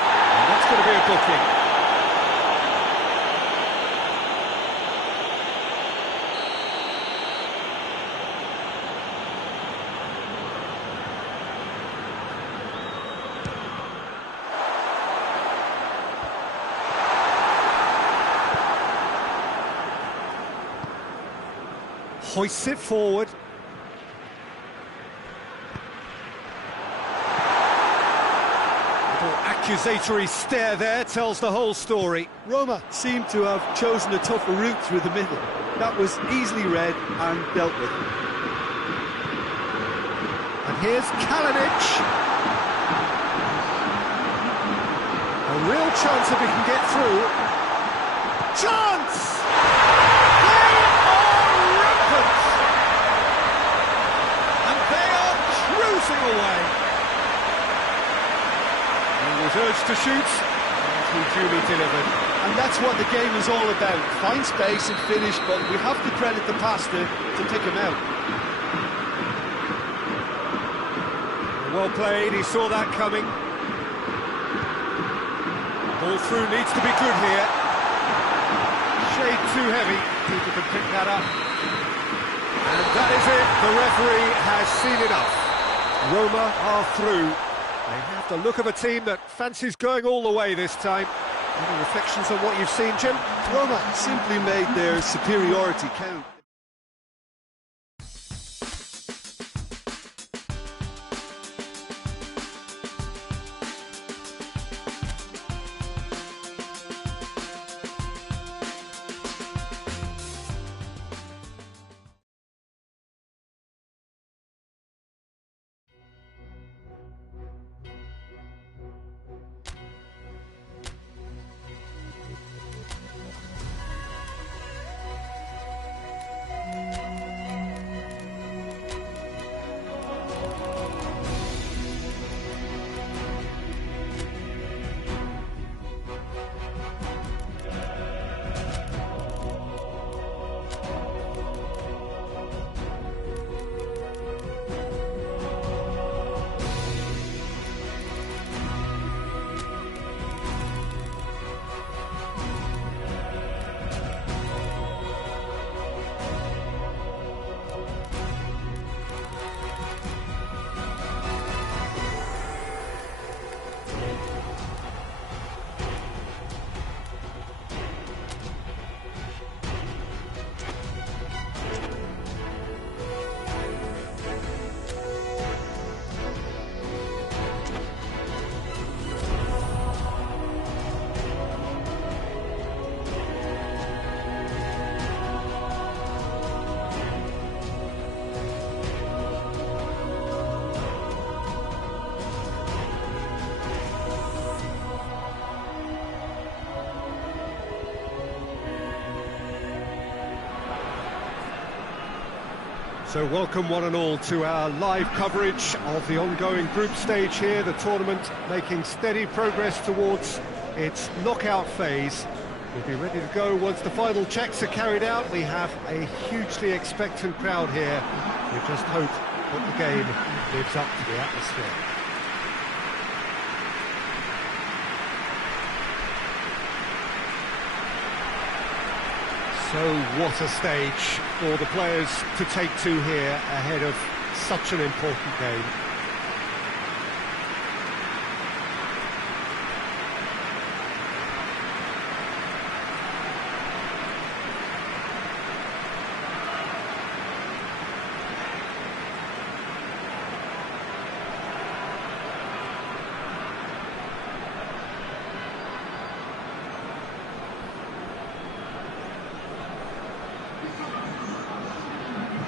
And that's going to be a booking. Hoists it forward. Little accusatory stare there tells the whole story. Roma seemed to have chosen a tougher route through the middle. That was easily read and dealt with. And here's Kalinic. A real chance if he can get through. Chance! They are rampant! And they are cruising away. He was urged to shoot, and he duly delivered. And that's what the game is all about. Find space and finish, but we have to credit the passer to pick him out. Well played, he saw that coming. Ball through needs to be good here. Shade too heavy, keeper can pick that up. And that is it, the referee has seen enough. Roma are through. They have the look of a team that fancies going all the way this time. Any reflections on what you've seen, Jim? Roma simply made their superiority count. So welcome one and all to our live coverage of the ongoing group stage here, the tournament making steady progress towards its knockout phase. We'll be ready to go once the final checks are carried out. We have a hugely expectant crowd here. We just hope that the game lives up to the atmosphere. So what a stage for the players to take to here ahead of such an important game.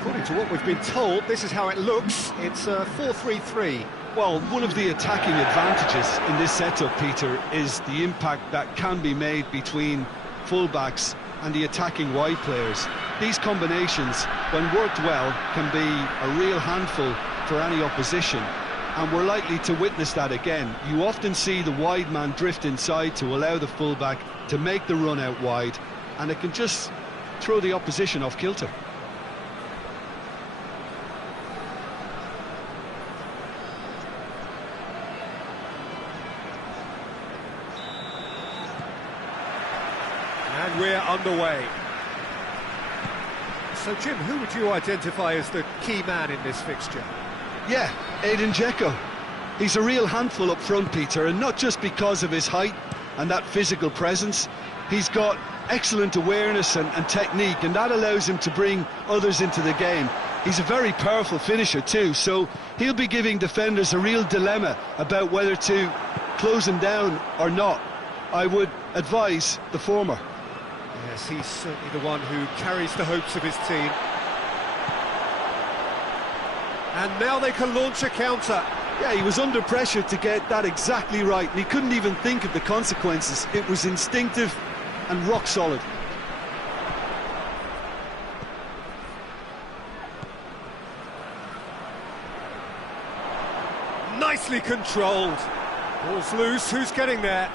According to what we've been told, this is how it looks. It's a 4-3-3. Well, one of the attacking advantages in this setup, Peter, is the impact that can be made between fullbacks and the attacking wide players. These combinations, when worked well, can be a real handful for any opposition, and we're likely to witness that again. You often see the wide man drift inside to allow the fullback to make the run out wide, and it can just throw the opposition off kilter. we're underway. So, Jim, who would you identify as the key man in this fixture? Yeah, Edin Dzeko. He's a real handful up front, Peter, and not just because of his height and that physical presence. He's got excellent awareness and technique, and that allows him to bring others into the game. He's a very powerful finisher too, so he'll be giving defenders a real dilemma about whether to close him down or not. I would advise the former. Yes, he's certainly the one who carries the hopes of his team. And now they can launch a counter. Yeah, he was under pressure to get that exactly right, and he couldn't even think of the consequences. It was instinctive and rock solid. Nicely controlled. Ball's loose, who's getting there?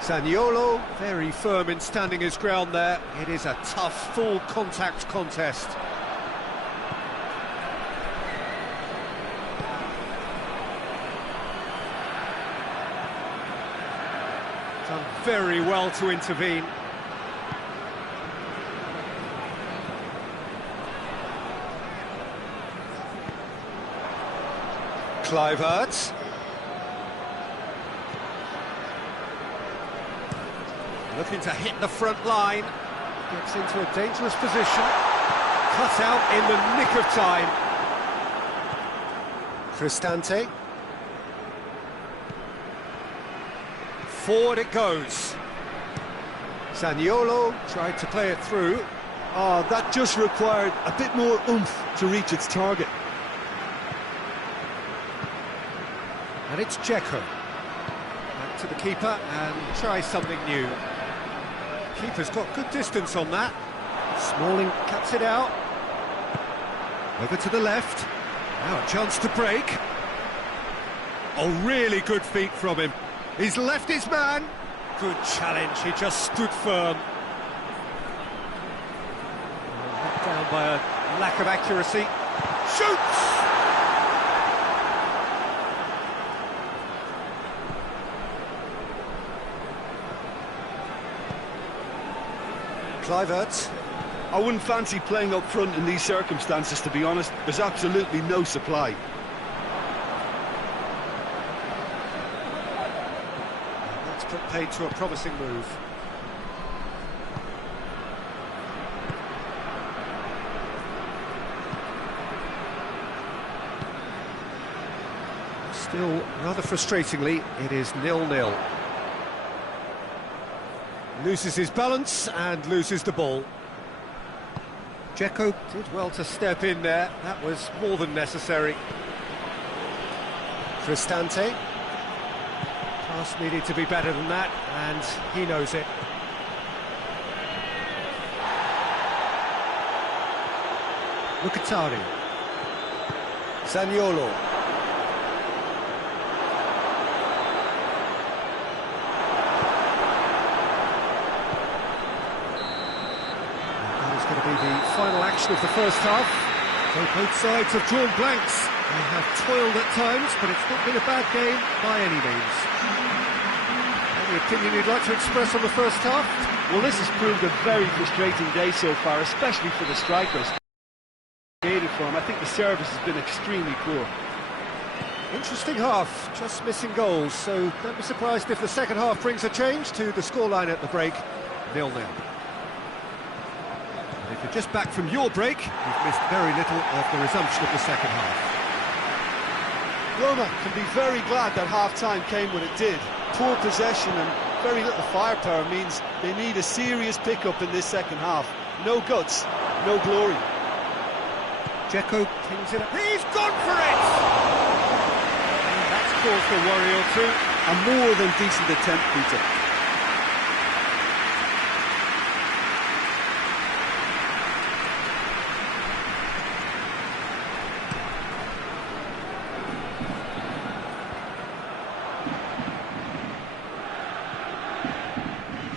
Zaniolo, very firm in standing his ground there. It is a tough, full contact contest. Done very well to intervene. Kluivert. Looking to hit the front line. Gets into a dangerous position. Cut out in the nick of time. Cristante. Forward it goes. Zaniolo tried to play it through. Oh, that just required a bit more oomph to reach its target. And it's Dzeko. Back to the keeper and try something new. Keeper's got good distance on that. Smalling cuts it out. Over to the left. Now a chance to break. Oh, really good feet from him. He's left his man. Good challenge, he just stood firm. Let down by a lack of accuracy. Shoots! Kluivert. I wouldn't fancy playing up front in these circumstances, to be honest. There's absolutely no supply. That's put paid to a promising move. Still, rather frustratingly, it is 0-0. Loses his balance and loses the ball. Dzeko did well to step in there. That was more than necessary. Cristante. Pass needed to be better than that, and he knows it. Mkhitaryan. Zaniolo. Going to be the final action of the first half. So both sides have drawn blanks. They have toiled at times, but it's not been a bad game by any means. Any opinion you'd like to express on the first half? Well, this has proved a very frustrating day so far, especially for the strikers. Created for him. I think the service has been extremely poor. Interesting half, just missing goals, so don't be surprised if the second half brings a change to the scoreline at the break, 0-0. If you're just back from your break, you've missed very little of the resumption of the second half. Roma can be very glad that half-time came when it did. Poor possession and very little firepower means they need a serious pickup in this second half. No guts, no glory. Dzeko pings it up. He's gone for it! And that's cause for worry or two. A more than decent attempt, Peter.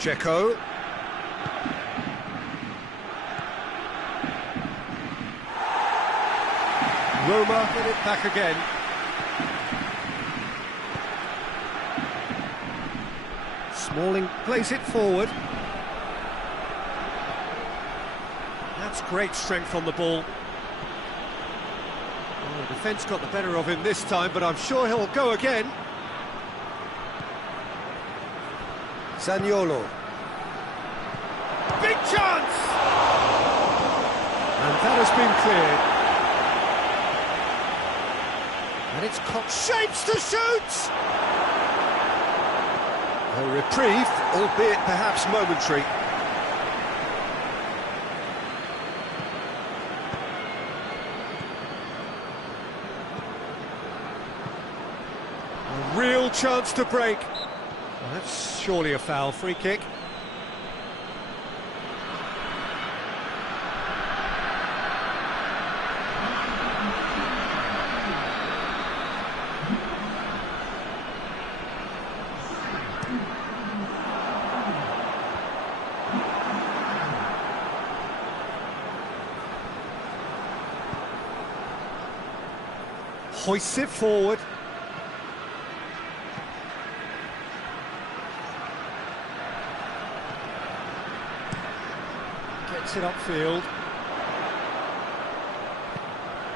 Dzeko. Roma get it back again. Smalling plays it forward. That's great strength on the ball. Well, the defence got the better of him this time, but I'm sure he'll go again. Zaniolo. Big chance! And that has been cleared. And it's Cox shapes to shoot! A reprieve, albeit perhaps momentary. A real chance to break. Well, that's surely a foul. Free kick. Hoists it forward. Gets it upfield.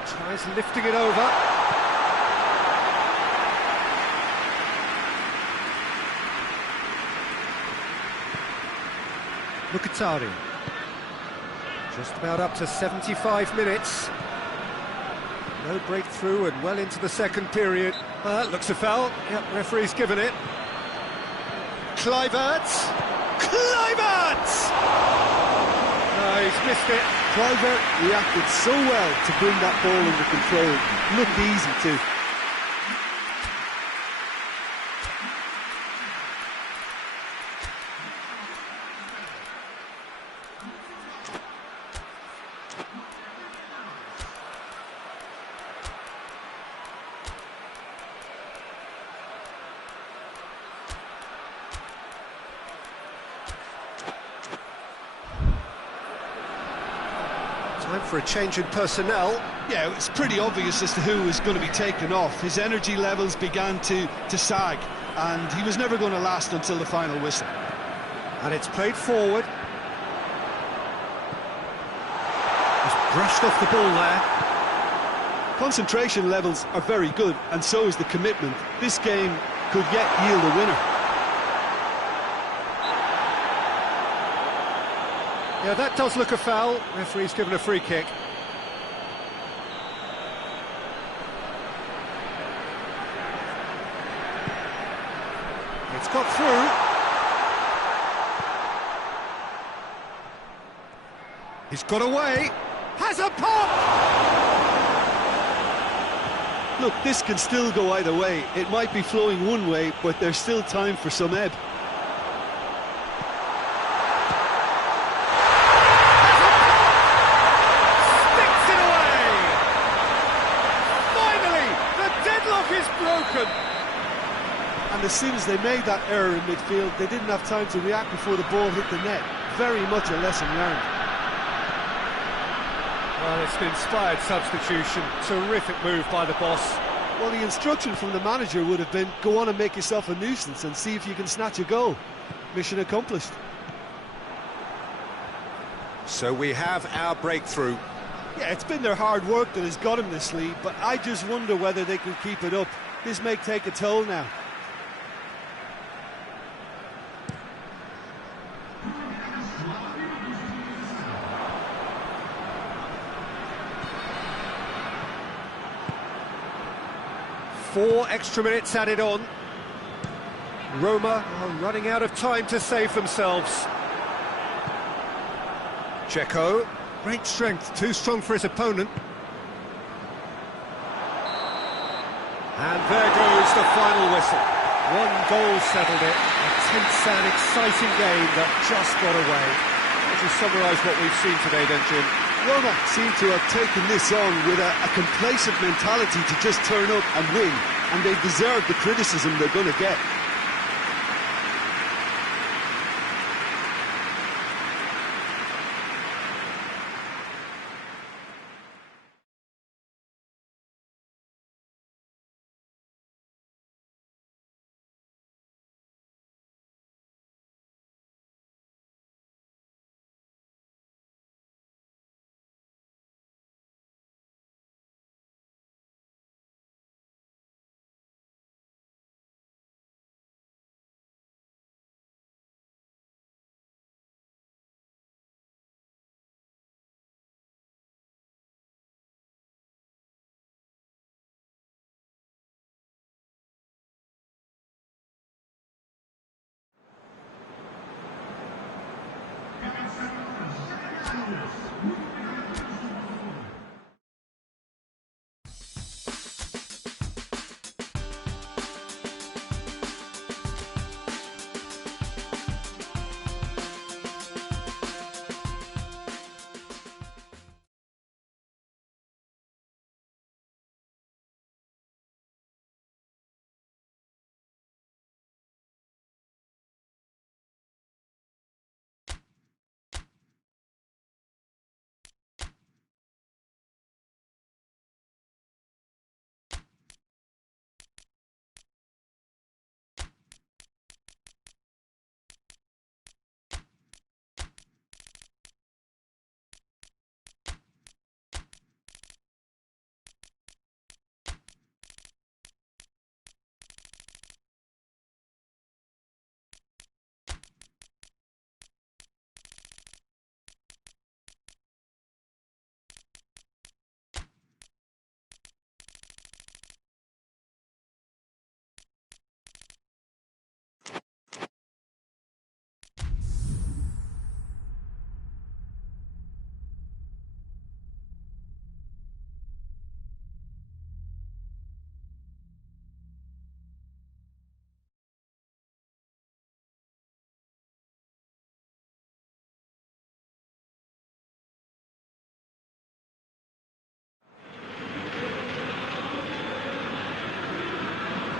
Tries lifting it over. Mkhitaryan. Just about up to 75 minutes. No breakthrough and well into the second period. Looks a foul. Yep, referee's given it. Kluivert! Kluivert! No, he's missed it. Kluivert reacted so well to bring that ball under control. Looked easy too. Time for a change in personnel. Yeah, it's pretty obvious as to who was going to be taken off. His energy levels began to sag, and he was never going to last until the final whistle. And it's played forward. Just brushed off the ball there. Concentration levels are very good, and so is the commitment. This game could yet yield a winner. Yeah, that does look a foul. Referee's given a free kick. It's got through. He's got away. Has a pop! Look, this can still go either way. It might be flowing one way, but there's still time for some ebb. Broken. And as soon as they made that error in midfield, they didn't have time to react before the ball hit the net. Very much a lesson learned. Well, it's an inspired substitution. Terrific move by the boss. Well, the instruction from the manager would have been, go on and make yourself a nuisance and see if you can snatch a goal. Mission accomplished. So we have our breakthrough. Yeah, it's been their hard work that has got them this lead, but I just wonder whether they can keep it up. This may take a toll now. Four extra minutes added on. Roma are running out of time to save themselves. Dzeko. Great strength, too strong for his opponent. And there goes the final whistle. One goal settled it. A tense and exciting game that just got away. Would you summarise what we've seen today then, Jim? Roma seem to have taken this on with a complacent mentality to just turn up and win, and they deserve the criticism they're going to get.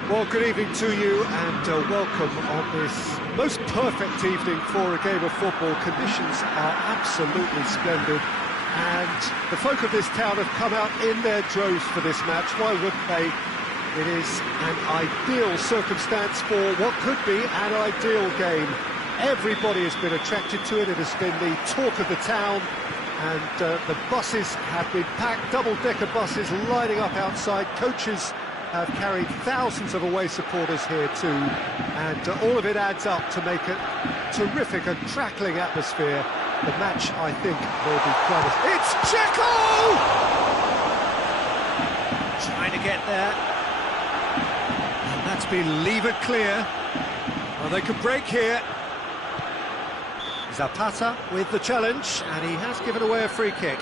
Well, good evening to you and welcome on this most perfect evening for a game of football. Conditions are absolutely splendid and the folk of this town have come out in their droves for this match. Why wouldn't they? It is an ideal circumstance for what could be an ideal game. Everybody has been attracted to it. It has been the talk of the town, and the buses have been packed, double-decker buses lining up outside. Coaches have carried thousands of away supporters here too, and all of it adds up to make a terrific and crackling atmosphere. The match, I think, will be quite It's Dzeko! Trying to get there. And that's been levered clear. Well, they could break here. Zapata with the challenge, and he has given away a free kick.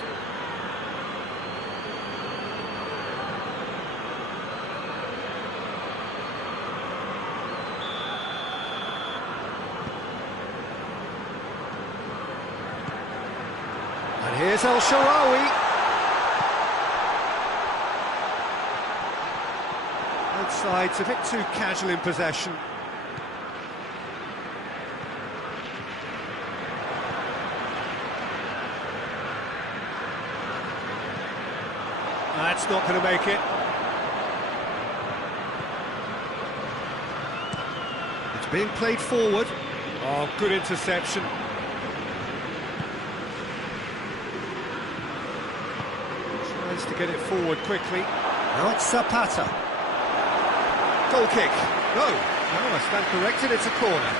And here's El Shaarawy. Both sides a bit too casual in possession. That's not going to make it. It's being played forward. Oh, good interception. Tries to get it forward quickly. Now it's Zapata. Goal kick. No, I stand corrected, it's a corner.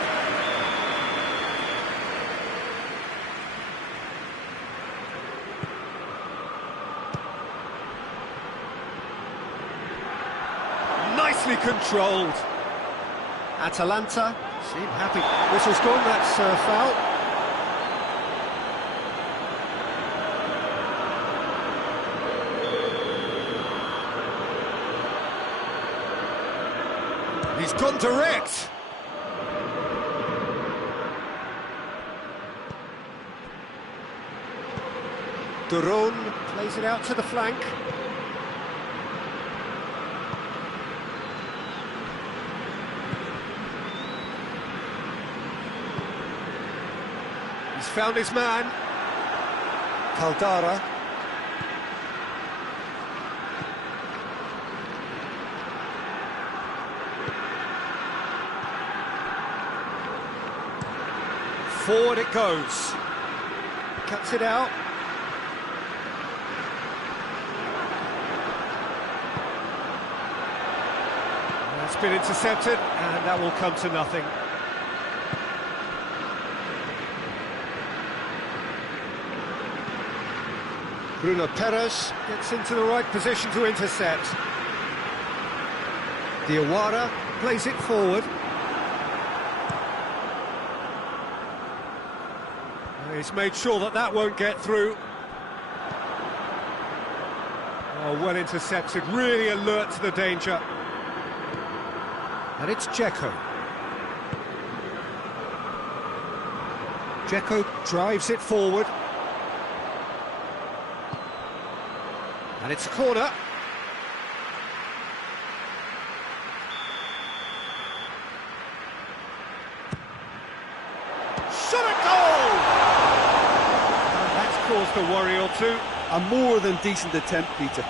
Nicely controlled. Atalanta seem happy. Whistle's gone, that's foul. He's gone direct. Duron plays it out to the flank. He's found his man. Caldara. Forward it goes. Cuts it out. That's been intercepted, and that will come to nothing. Bruno Perez gets into the right position to intercept. Diawara plays it forward. He's made sure that that won't get through. Oh, well intercepted, really alert to the danger. And it's Dzeko. Dzeko drives it forward. And it's a corner. Shot at goal! And that's caused a worry or two. A more than decent attempt, Peter.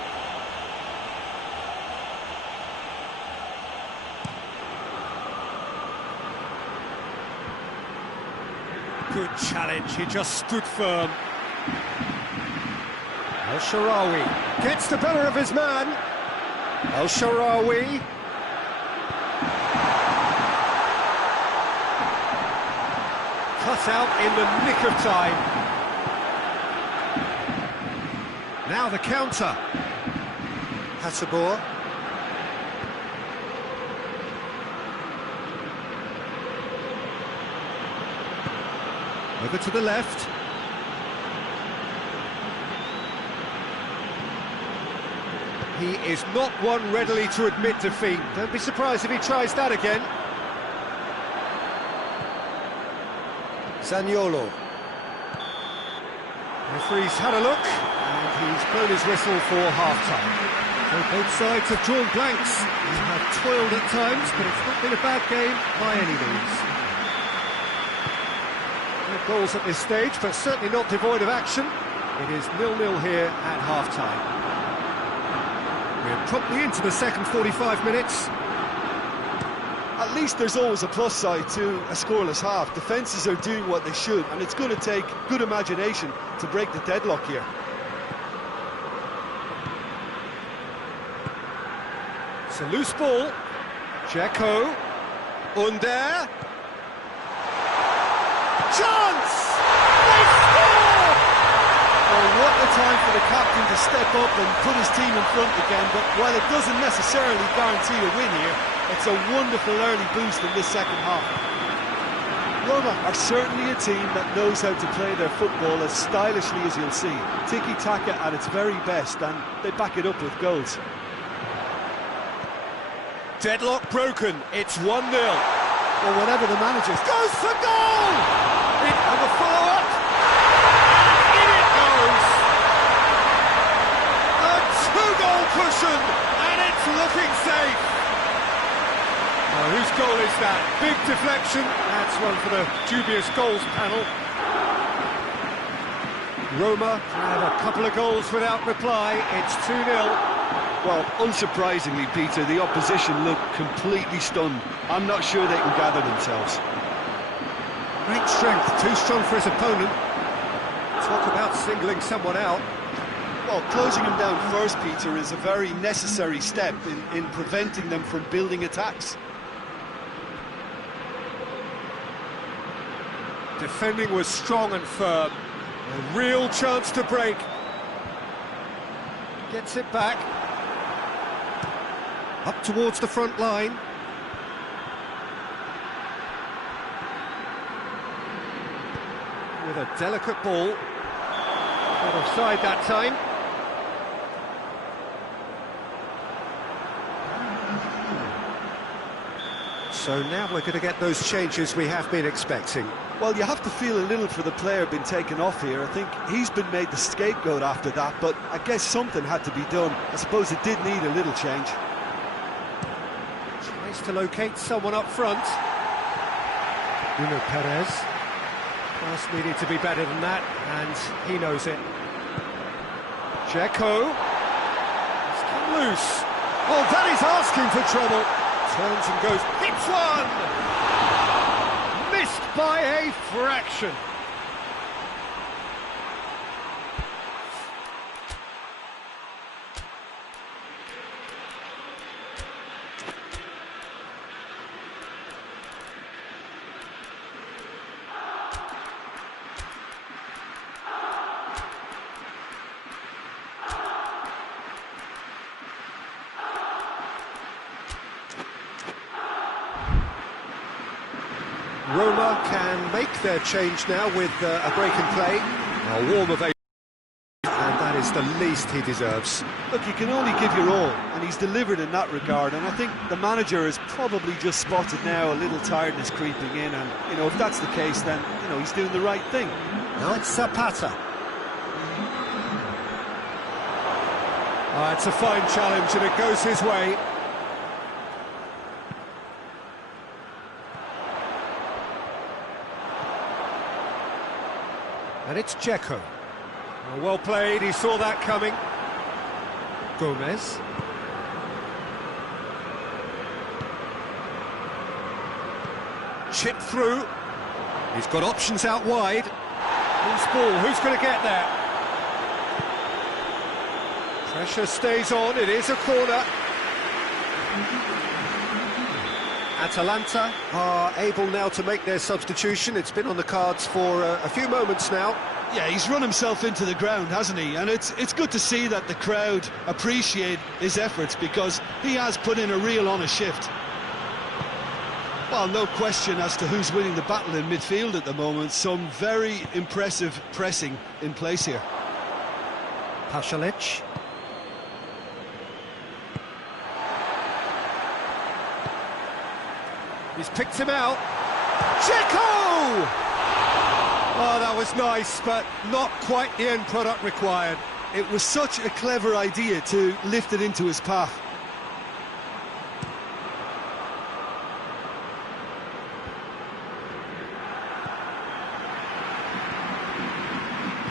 Good challenge, he just stood firm. El Shaarawy gets the better of his man. El Shaarawy. Cut out in the nick of time. Now the counter. Hasabor. Over to the left. He is not one readily to admit defeat. Don't be surprised if he tries that again. Zaniolo. Referee's had a look, and he's blown his whistle for half-time. So both sides have drawn blanks. They have toiled at times, but it's not been a bad game by any means. No goals at this stage, but certainly not devoid of action. It is 0-0 here at half-time. We're promptly into the second 45 minutes. At least there's always a plus side to a scoreless half. Defences are doing what they should, and it's going to take good imagination to break the deadlock here. It's a loose ball. Dzeko. Under. Chance! They score! Well, what a time for the captain to step up and put his team in front again, but while it doesn't necessarily guarantee a win here, it's a wonderful early boost in this second half. Roma are certainly a team that knows how to play their football as stylishly as you'll see. Tiki-taka at its very best, and they back it up with goals. Deadlock broken, it's 1-0. Well, whatever the manager Goes for goal! And the follow-up. In it goes! A two-goal cushion, and it's looking safe. Oh, whose goal is that? Big deflection. That's one for the dubious goals panel. Roma have a couple of goals without reply. It's 2-0. Well, unsurprisingly, Peter, the opposition look completely stunned. I'm not sure they can gather themselves. Great strength, too strong for his opponent. Talk about singling someone out. Well, closing them down first, Peter, is a very necessary step in preventing them from building attacks. Defending was strong and firm. A real chance to break. Gets it back. Up towards the front line. With a delicate ball. Not offside that time. So now we're going to get those changes we have been expecting. Well, you have to feel a little for the player being taken off here. I think he's been made the scapegoat after that, but I guess something had to be done. I suppose it did need a little change. Tries to locate someone up front. Nuno Perez. Pass needed to be better than that, and he knows it. Dzeko. He's come loose. Oh, that is asking for trouble. Turns and goes, hits one! Missed by a fraction. Roma can make their change now with a break in play. A warm ovation, and that is the least he deserves. Look, you can only give your all, and he's delivered in that regard, and I think the manager has probably just spotted now a little tiredness creeping in, and, you know, if that's the case, then, you know, he's doing the right thing. Now it's Zapata. It's a fine challenge, and it goes his way. And it's Dzeko. Well played, he saw that coming. Gomez. Chip through. He's got options out wide. Loose ball, who's going to get there? Pressure stays on, it is a corner. Atalanta are able now to make their substitution. It's been on the cards for a few moments now. Yeah, he's run himself into the ground, hasn't he? And it's good to see that the crowd appreciate his efforts, because he has put in a real honest shift. Well, no question as to who's winning the battle in midfield at the moment. Some very impressive pressing in place here. Pasalic. He's picked him out. Dzeko! Oh, that was nice, but not quite the end product required. It was such a clever idea to lift it into his path.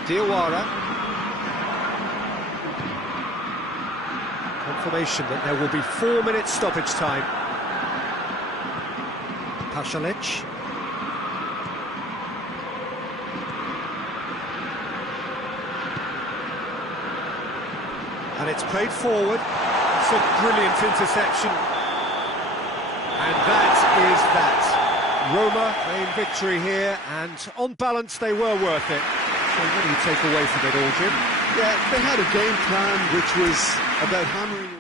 Diawara. Confirmation that there will be 4 minutes stoppage time. Pasalic. And it's played forward. It's a brilliant interception. And that is that. Roma claim victory here, and on balance they were worth it. So what do you take away from it all, Jim? Yeah, they had a game plan which was about hammering.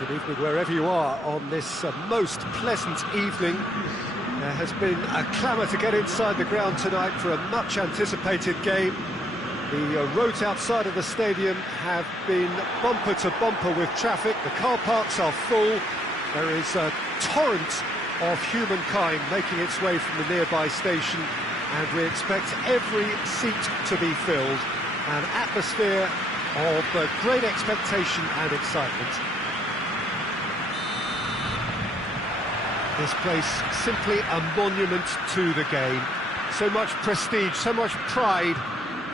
Good evening wherever you are on this most pleasant evening. There has been a clamour to get inside the ground tonight for a much anticipated game. The roads outside of the stadium have been bumper to bumper with traffic. The car parks are full. There is a torrent of humankind making its way from the nearby station, and we expect every seat to be filled. An atmosphere of great expectation and excitement. This place simply a monument to the game. So much prestige, so much pride,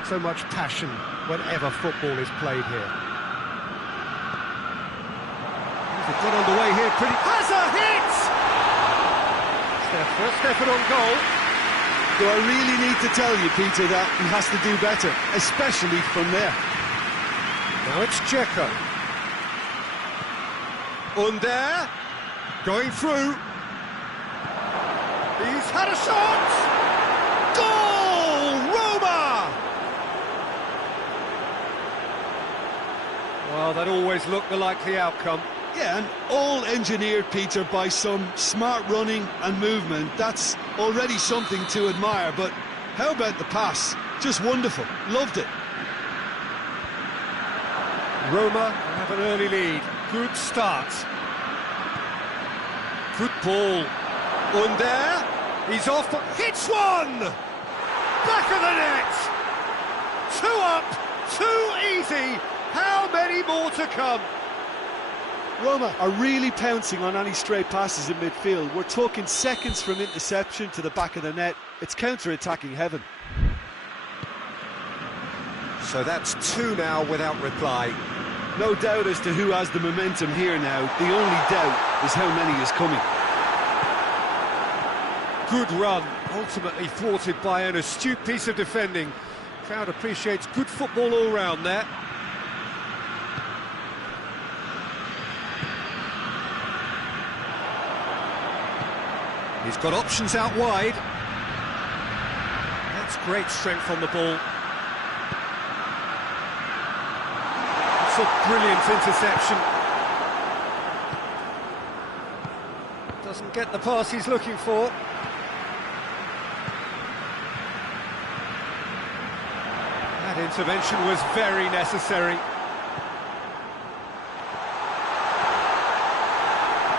so much passion whenever football is played here. They've got underway here pretty... Has a hit! First effort on goal. Do I really need to tell you, Peter, that he has to do better, especially from there? Now it's Dzeko. Under, going through. He's had a shot! Goal! Roma! Well, that always looked the likely outcome. Yeah, and all engineered, Peter, by some smart running and movement. That's already something to admire, but how about the pass? Just wonderful. Loved it. Roma have an early lead. Good start. Good ball. Under, he's off, but hits one! Back of the net! 2 up, 2 easy. How many more to come? Roma are really pouncing on any stray passes in midfield. We're talking seconds from interception to the back of the net. It's counter-attacking heaven. So that's 2 now without reply. No doubt as to who has the momentum here now. The only doubt is how many is coming. Good run, ultimately thwarted by an astute piece of defending. Crowd appreciates good football all round there. He's got options out wide. That's great strength on the ball. It's a brilliant interception. Doesn't get the pass he's looking for. That intervention was very necessary.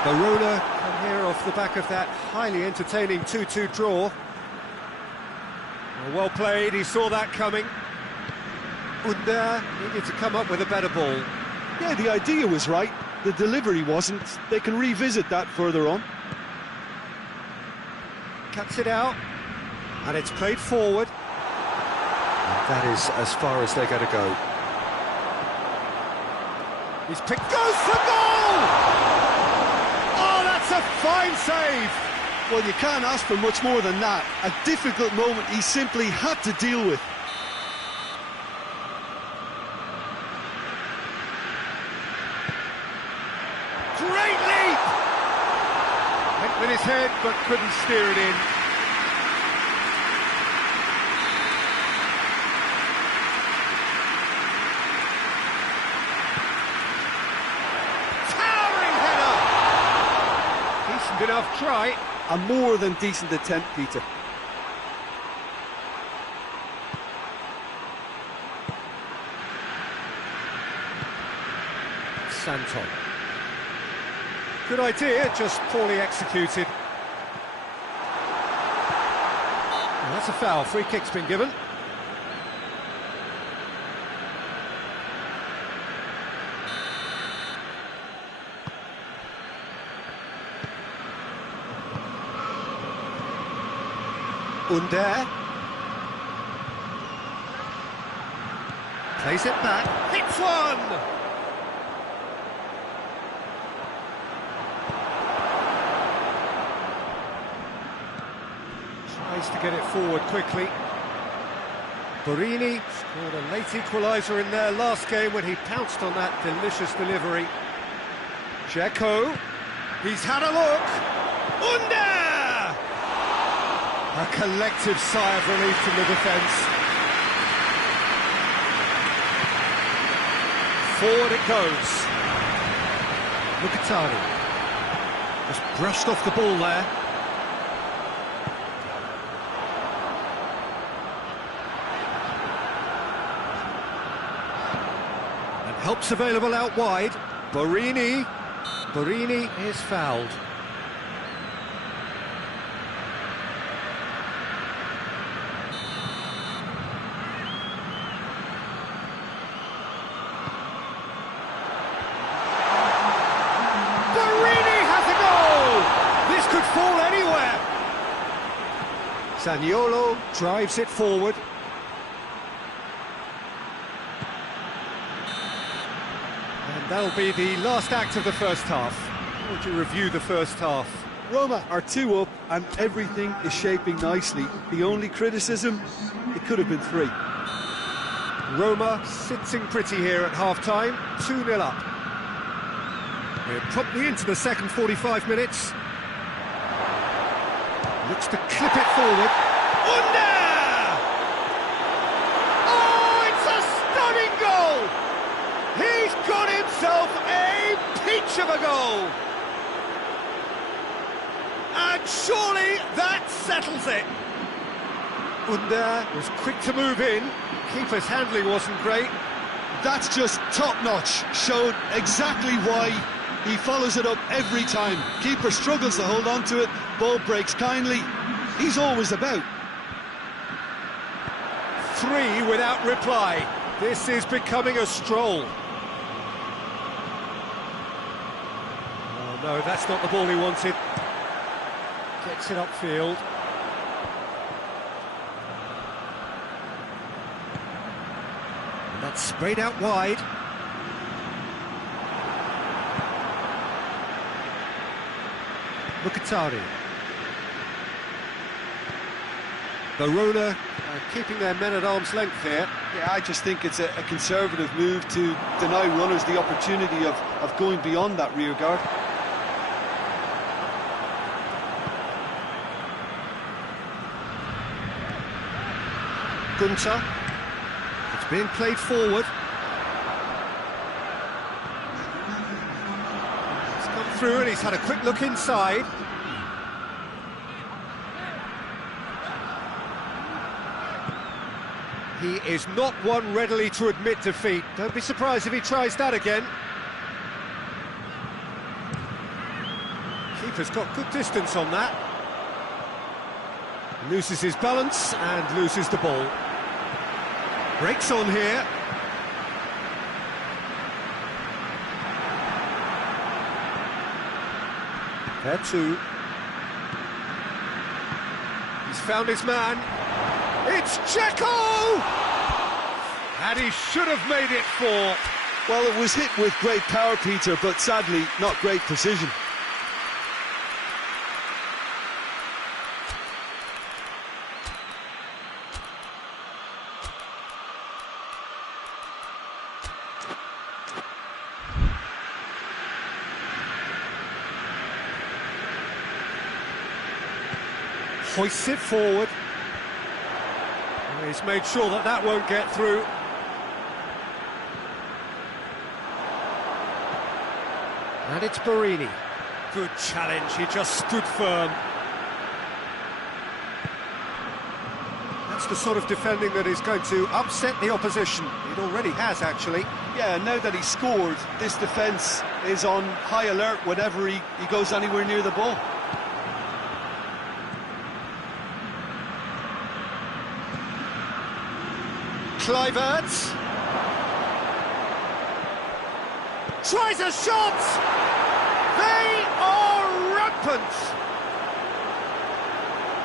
Verona come here off the back of that highly entertaining 2-2 draw. Well played, he saw that coming. Under needed to come up with a better ball. Yeah, the idea was right, the delivery wasn't. They can revisit that further on. Cuts it out, and it's played forward. And that is as far as they're going to go. He's picked, goes for goal! Oh, that's a fine save! Well, you can't ask for much more than that. A difficult moment he simply had to deal with. Great leap! Went with his head, but couldn't steer it in. Towering header! Decent enough try. A more than decent attempt, Peter. Santon. Good idea, just poorly executed. Well, that's a foul. Free kick's been given. Under. Plays it back. Hits one! Tries to get it forward quickly. Borini scored a late equaliser in their last game when he pounced on that delicious delivery. Dzeko. He's had a look. Under! A collective sigh of relief from the defence. Forward it goes. Just brushed off the ball there. And help's available out wide. Borini is fouled. Could fall anywhere. Zaniolo drives it forward. And that'll be the last act of the first half. How would you review the first half? Roma are 2 up and everything is shaping nicely. The only criticism, it could have been 3. Roma sitting pretty here at half-time, 2-0 up. We're promptly into the second 45 minutes. Looks to clip it forward. Under! Oh, it's a stunning goal! He's got himself a peach of a goal! And surely that settles it. Under was quick to move in. Keeper's handling wasn't great. That's just top-notch. Showed exactly why he follows it up every time. Keeper struggles to hold on to it. Ball breaks kindly. He's always about. 3 without reply. This is becoming a stroll. Oh no, that's not the ball he wanted. Gets it upfield. And that's sprayed out wide. Mkhitaryan. Verona keeping their men at arm's length here. Yeah, I just think it's a conservative move to deny runners the opportunity of going beyond that rear guard. Gunter. It's being played forward. He's come through and he's had a quick look inside. He is not one readily to admit defeat. Don't be surprised if he tries that again. Keeper's got good distance on that. Loses his balance and loses the ball. Breaks on here. There too. He's found his man. It's Dzeko! And he should have made it 4. Well, it was hit with great power, Peter, but sadly, not great precision. Hoists it forward. He's made sure that that won't get through. And it's Borini. Good challenge, he just stood firm. That's the sort of defending that is going to upset the opposition. It already has, actually. Yeah, now that he's scored, this defence is on high alert whenever he goes anywhere near the ball. Kluivert tries a shot. They are rampant.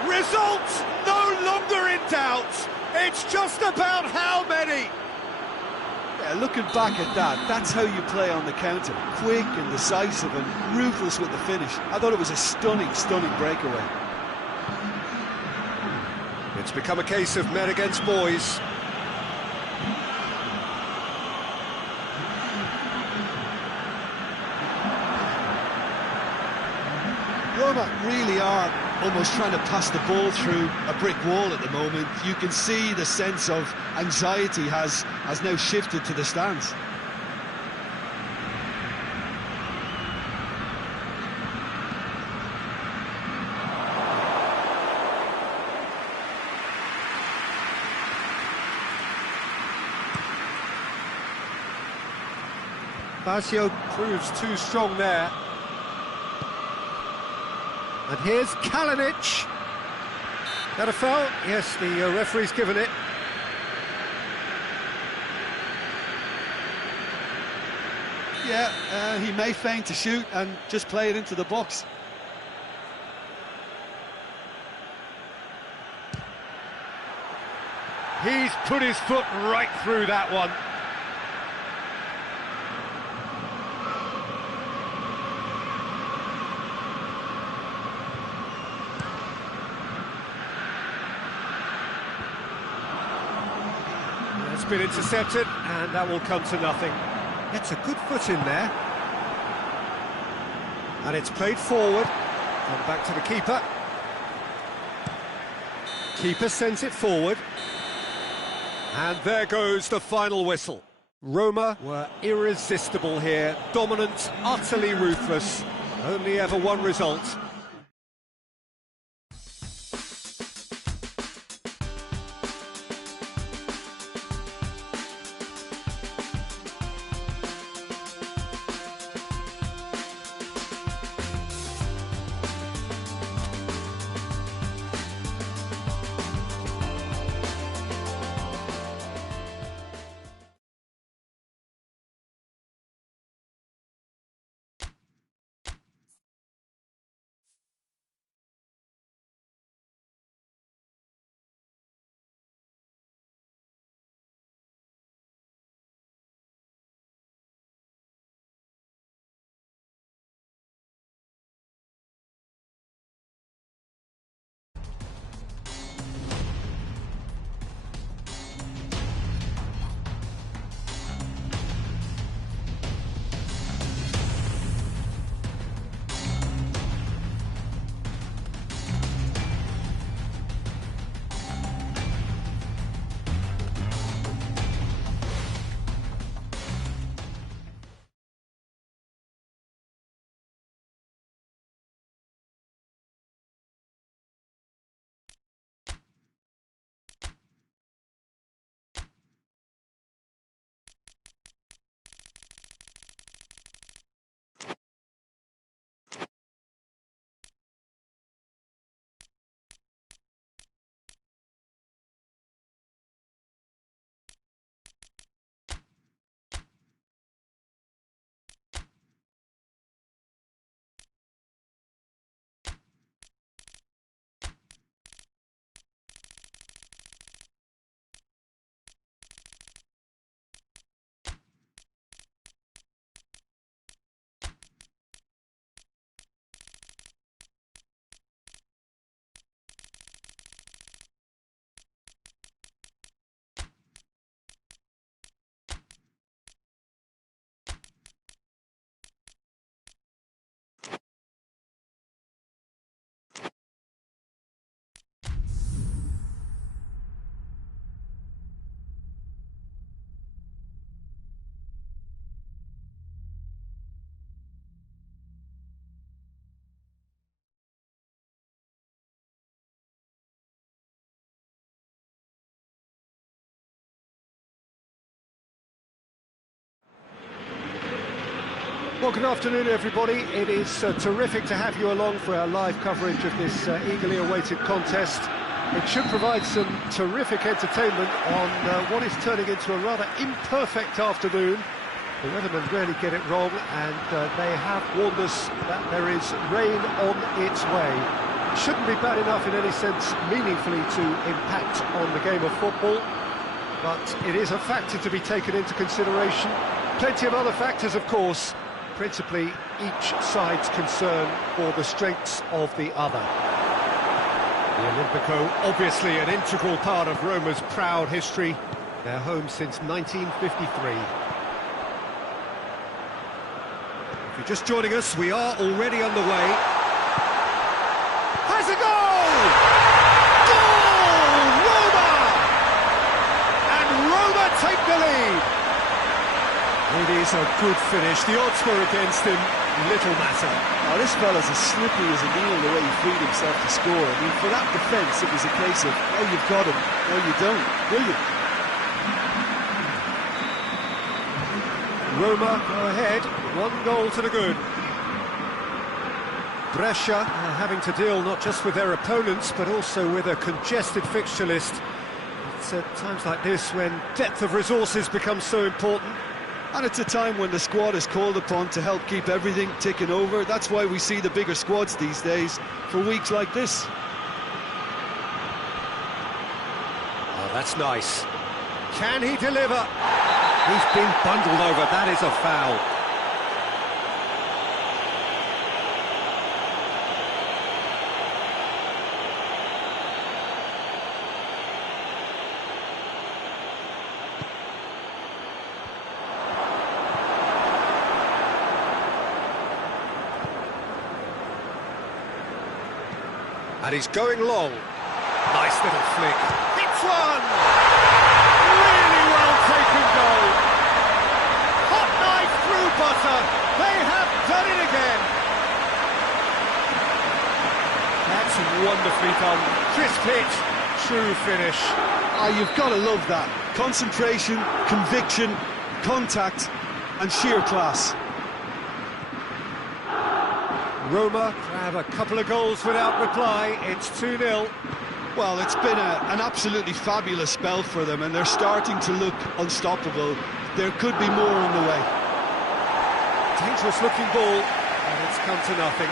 Result no longer in doubt. It's just about how many. Yeah, looking back at that, that's how you play on the counter. Quick and decisive and ruthless with the finish. I thought it was a stunning, stunning breakaway. It's become a case of men against boys. Roma really are almost trying to pass the ball through a brick wall at the moment. You can see the sense of anxiety has now shifted to the stands. Basio proves too strong there. And here's Kalinic. That a foul? Yes, the referee's given it. Yeah, he may feign to shoot and just play it into the box. He's put his foot right through that one. It's been intercepted, and that will come to nothing. Gets a good foot in there. And it's played forward. And back to the keeper. Keeper sends it forward. And there goes the final whistle. Roma were irresistible here. Dominant, utterly ruthless. Only ever one result. Well, good afternoon, everybody. It is terrific to have you along for our live coverage of this eagerly awaited contest. It should provide some terrific entertainment on what is turning into a rather imperfect afternoon. The weathermen really get it wrong, and they have warned us that there is rain on its way. It shouldn't be bad enough in any sense meaningfully to impact on the game of football, but it is a factor to be taken into consideration. Plenty of other factors, of course, principally each side's concern for the strengths of the other. The Olimpico, obviously an integral part of Roma's proud history. They're home since 1953. If you're just joining us, we are already underway. Has a goal! Goal! Roma! And Roma take the lead. It is a good finish. The odds were against him. Little matter. Oh, this fella's as slippery as a needle the way he freed himself to score. I mean, for that defence, it was a case of, oh, you've got him, no, you don't. Brilliant. Roma go ahead, 1 goal to the good. Brescia are having to deal not just with their opponents, but also with a congested fixture list. It's at times like this when depth of resources becomes so important. And it's a time when the squad is called upon to help keep everything ticking over. That's why we see the bigger squads these days for weeks like this. Oh, that's nice. Can he deliver? He's been bundled over, that is a foul. And he's going long. Nice little flick. It's one! Really well taken goal. Hot knife through butter. They have done it again. That's wonderfully done. Crisp hit, true finish. Ah, you've got to love that. Concentration, conviction, contact and sheer class. Roma grab a couple of goals without reply. It's 2-0. Well, it's been an absolutely fabulous spell for them, and they're starting to look unstoppable. There could be more on the way. Dangerous looking ball, and it's come to nothing.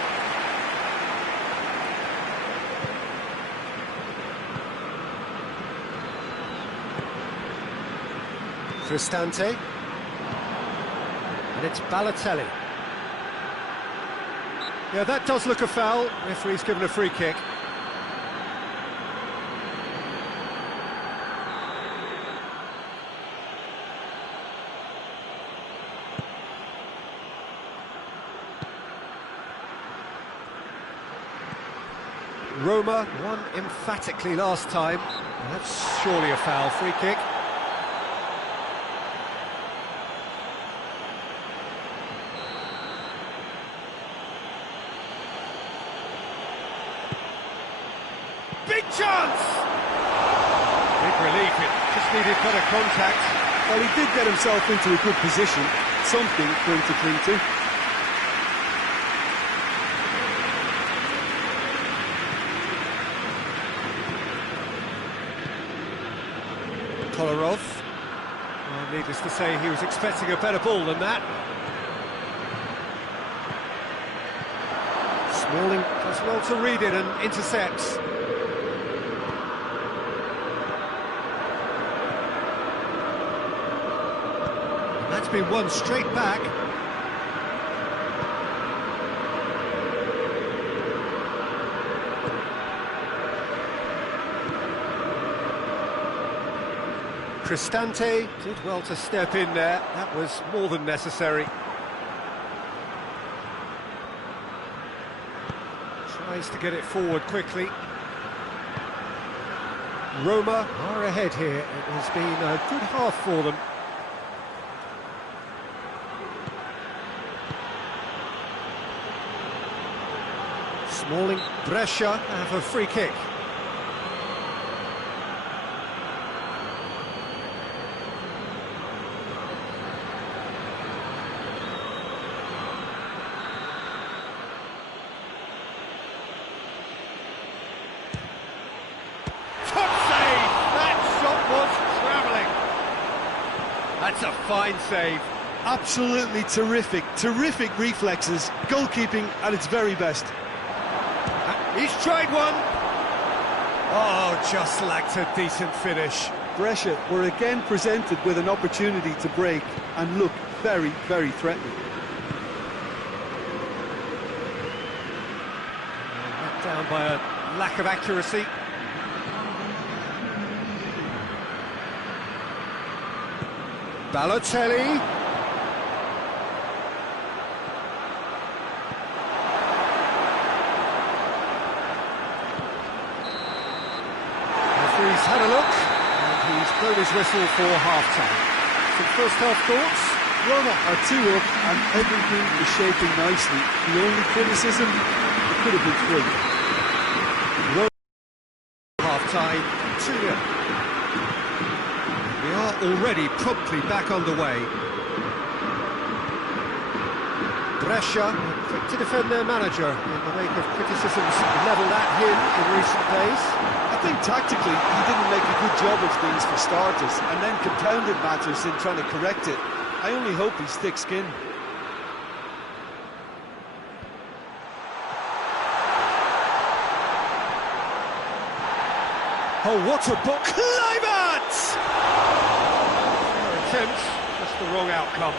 Cristante. And it's Balotelli. Yeah, that does look a foul. Referee's given a free kick. Roma won emphatically last time. That's surely a foul. Free kick. Big chance! Big relief, it just needed better contact. Well, he did get himself into a good position, something for him to cling to. Kolarov. Well, needless to say, he was expecting a better ball than that. Smalling does well to read it and intercepts. That's been won straight back. Cristante did well to step in there. That was more than necessary. Tries to get it forward quickly. Roma are ahead here. It has been a good half for them. Smalling, Brescia have a free kick. Top save! That shot was travelling. That's a fine save. Absolutely terrific, terrific reflexes, goalkeeping at its very best. He's tried one. Oh, just lacked a decent finish. Brescia were again presented with an opportunity to break and look very, very threatening. Let down by a lack of accuracy. Balotelli. He's had a look, and he's blown his whistle for half-time. Some first-half thoughts? Roma are 2 up, and everything is shaping nicely. The only criticism, it could have been 3. Roma half-time, 2-0. We are already promptly back underway. Brescia, quick to defend their manager in the wake of criticisms levelled at him in recent days. I think tactically he didn't make a good job of things for starters, and then compounded matters in trying to correct it. I only hope he's thick-skinned. Oh, what a book! Kluivert! Fair attempt, just the wrong outcome.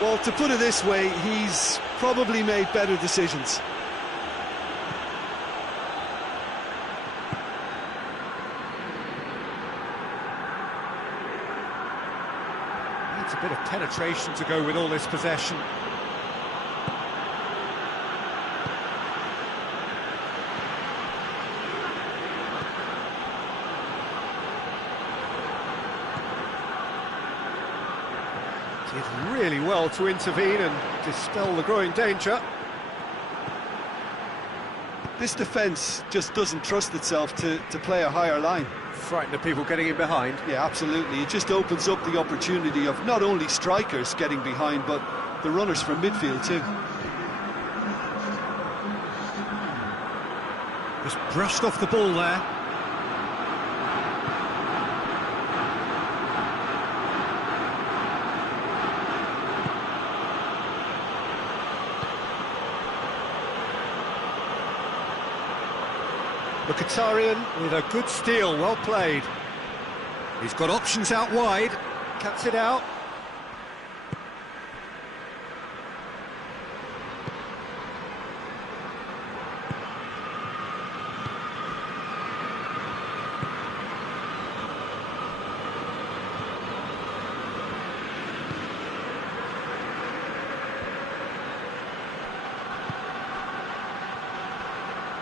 Well, to put it this way, he's probably made better decisions. Needs a bit of penetration to go with all this possession. Did really well to intervene and dispel the growing danger. This defence just doesn't trust itself to play a higher line. Frightened of people getting in behind. Yeah, absolutely. It just opens up the opportunity of not only strikers getting behind, but the runners from midfield too. Just brushed off the ball there. Mkhitaryan with a good steal, well played. He's got options out wide, cuts it out.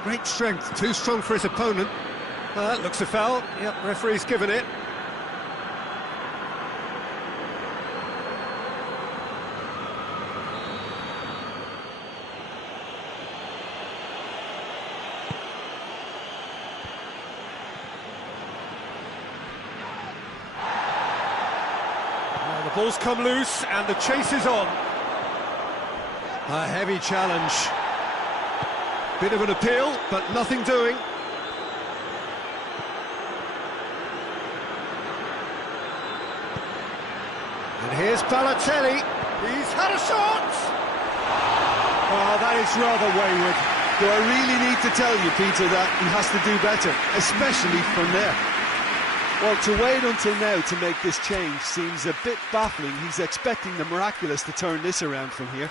Great strength, too strong for his opponent. That looks a foul. Yep, referee's given it. Well, the ball's come loose and the chase is on. A heavy challenge. Bit of an appeal, but nothing doing. And here's Balotelli. He's had a shot! Oh, that is rather wayward. Do I really need to tell you, Peter, that he has to do better, especially from there? Well, to wait until now to make this change seems a bit baffling. He's expecting the miraculous to turn this around from here.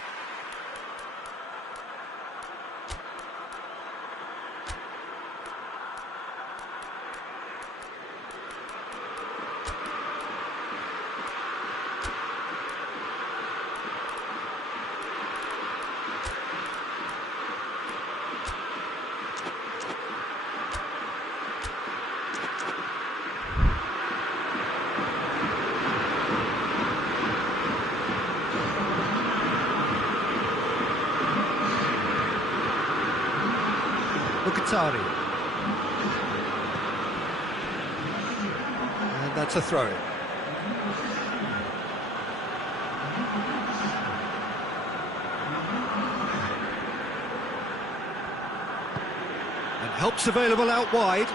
Mkhitaryan. And that's a throw-in. And help's available out wide.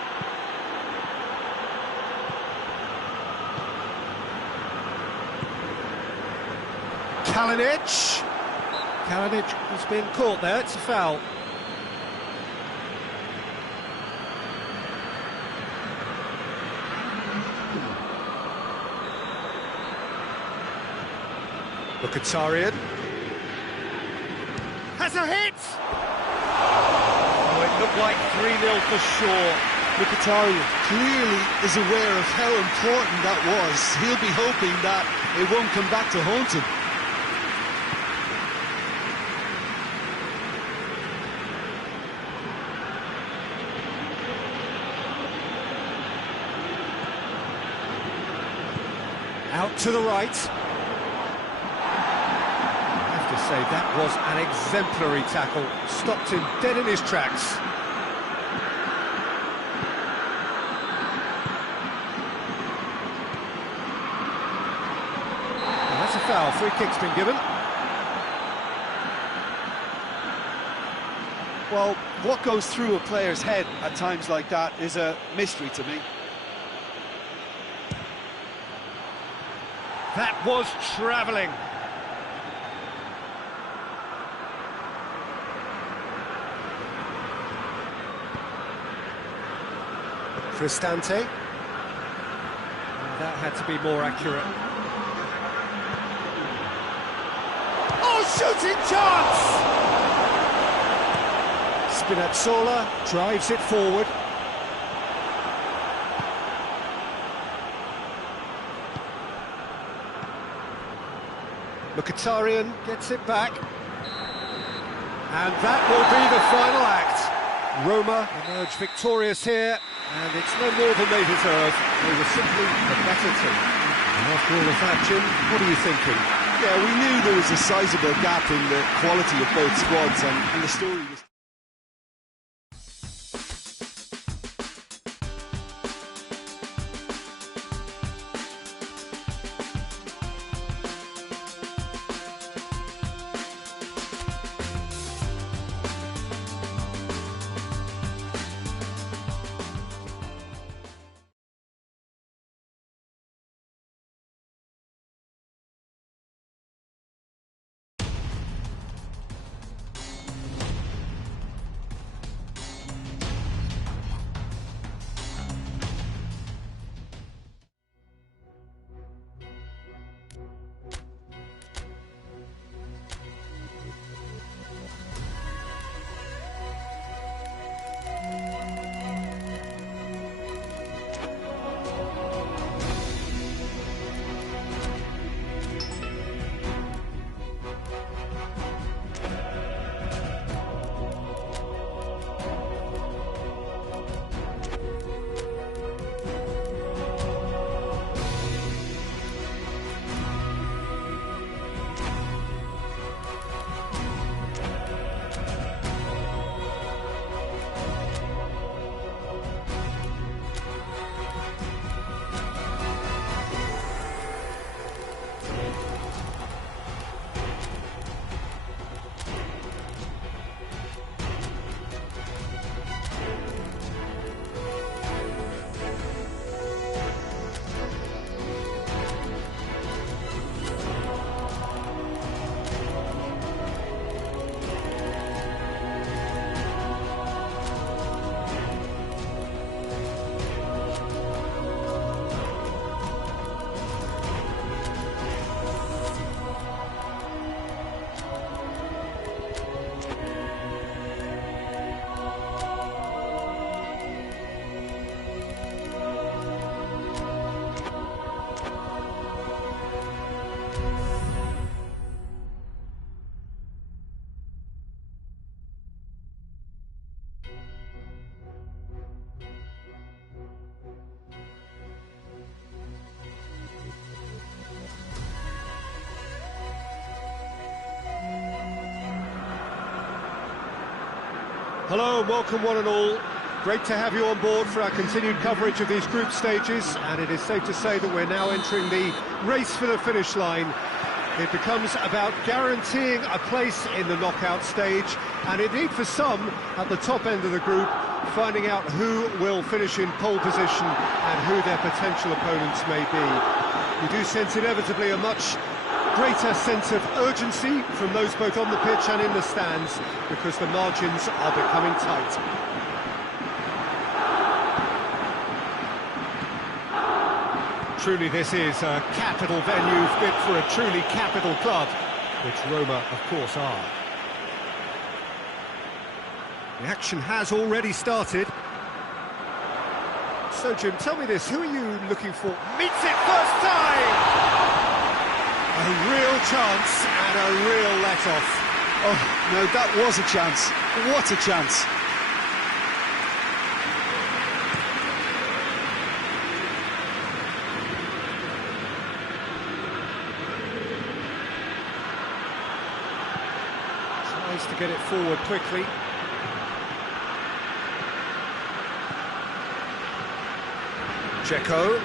Kalinic. Kalinic has been caught there, it's a foul. Mkhitaryan has a hit! Oh, it looked like 3-0 for sure. Mkhitaryan clearly is aware of how important that was. He'll be hoping that it won't come back to haunt him. Out to the right. Say that was an exemplary tackle, stopped him dead in his tracks. Well, that's a foul, free kick's been given. Well, what goes through a player's head at times like that is a mystery to me. That was travelling. Cristante. That had to be more accurate. Oh, shooting chance! Spinazzola drives it forward. Mkhitaryan gets it back. And that will be the final act. Roma emerge victorious here, and it's no more than they deserve. They were simply the better team. And after all of that, Jim, what are you thinking? Yeah, we knew there was a sizable gap in the quality of both squads, and the story was... Hello and welcome one and all. Great to have you on board for our continued coverage of these group stages, and it is safe to say that we're now entering the race for the finish line. It becomes about guaranteeing a place in the knockout stage, and indeed for some at the top end of the group, finding out who will finish in pole position and who their potential opponents may be. We do sense inevitably a much greater sense of urgency from those both on the pitch and in the stands, because the margins are becoming tight. Truly this is a capital venue fit for a truly capital club, which Roma of course are. The action has already started. So Jim, tell me this, who are you looking for? Meets it first time! A real chance and a real let-off. Oh, no, that was a chance. What a chance. Tries to get it forward quickly. Dzeko.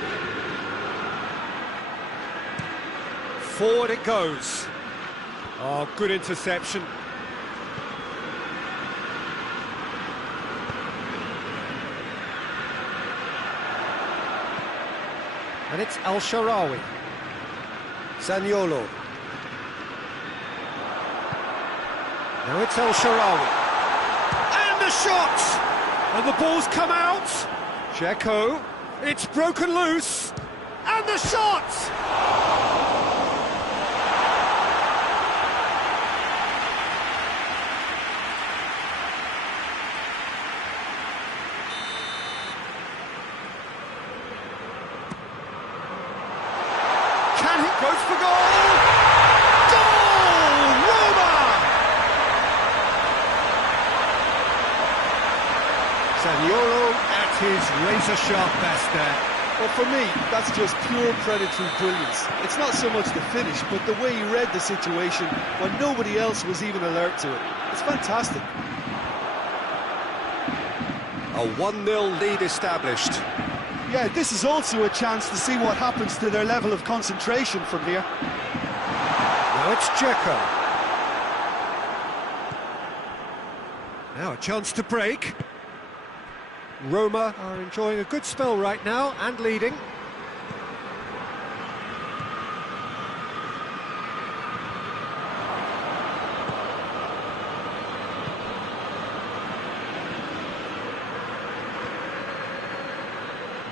Forward it goes. Oh, good interception. And it's El Shaarawy. Zaniolo. Now it's El Shaarawy. And the shot! And the ball's come out. Dzeko. It's broken loose. And the shot! Can he goes for goal? Goal! Roma! Zaniolo at his razor-sharp best there. Well, for me, that's just pure predatory brilliance. It's not so much the finish, but the way he read the situation when nobody else was even alert to it. It's fantastic. A 1-0 lead established. Yeah, this is also a chance to see what happens to their level of concentration from here. Now it's Dzeko. Now a chance to break. Roma are enjoying a good spell right now and leading.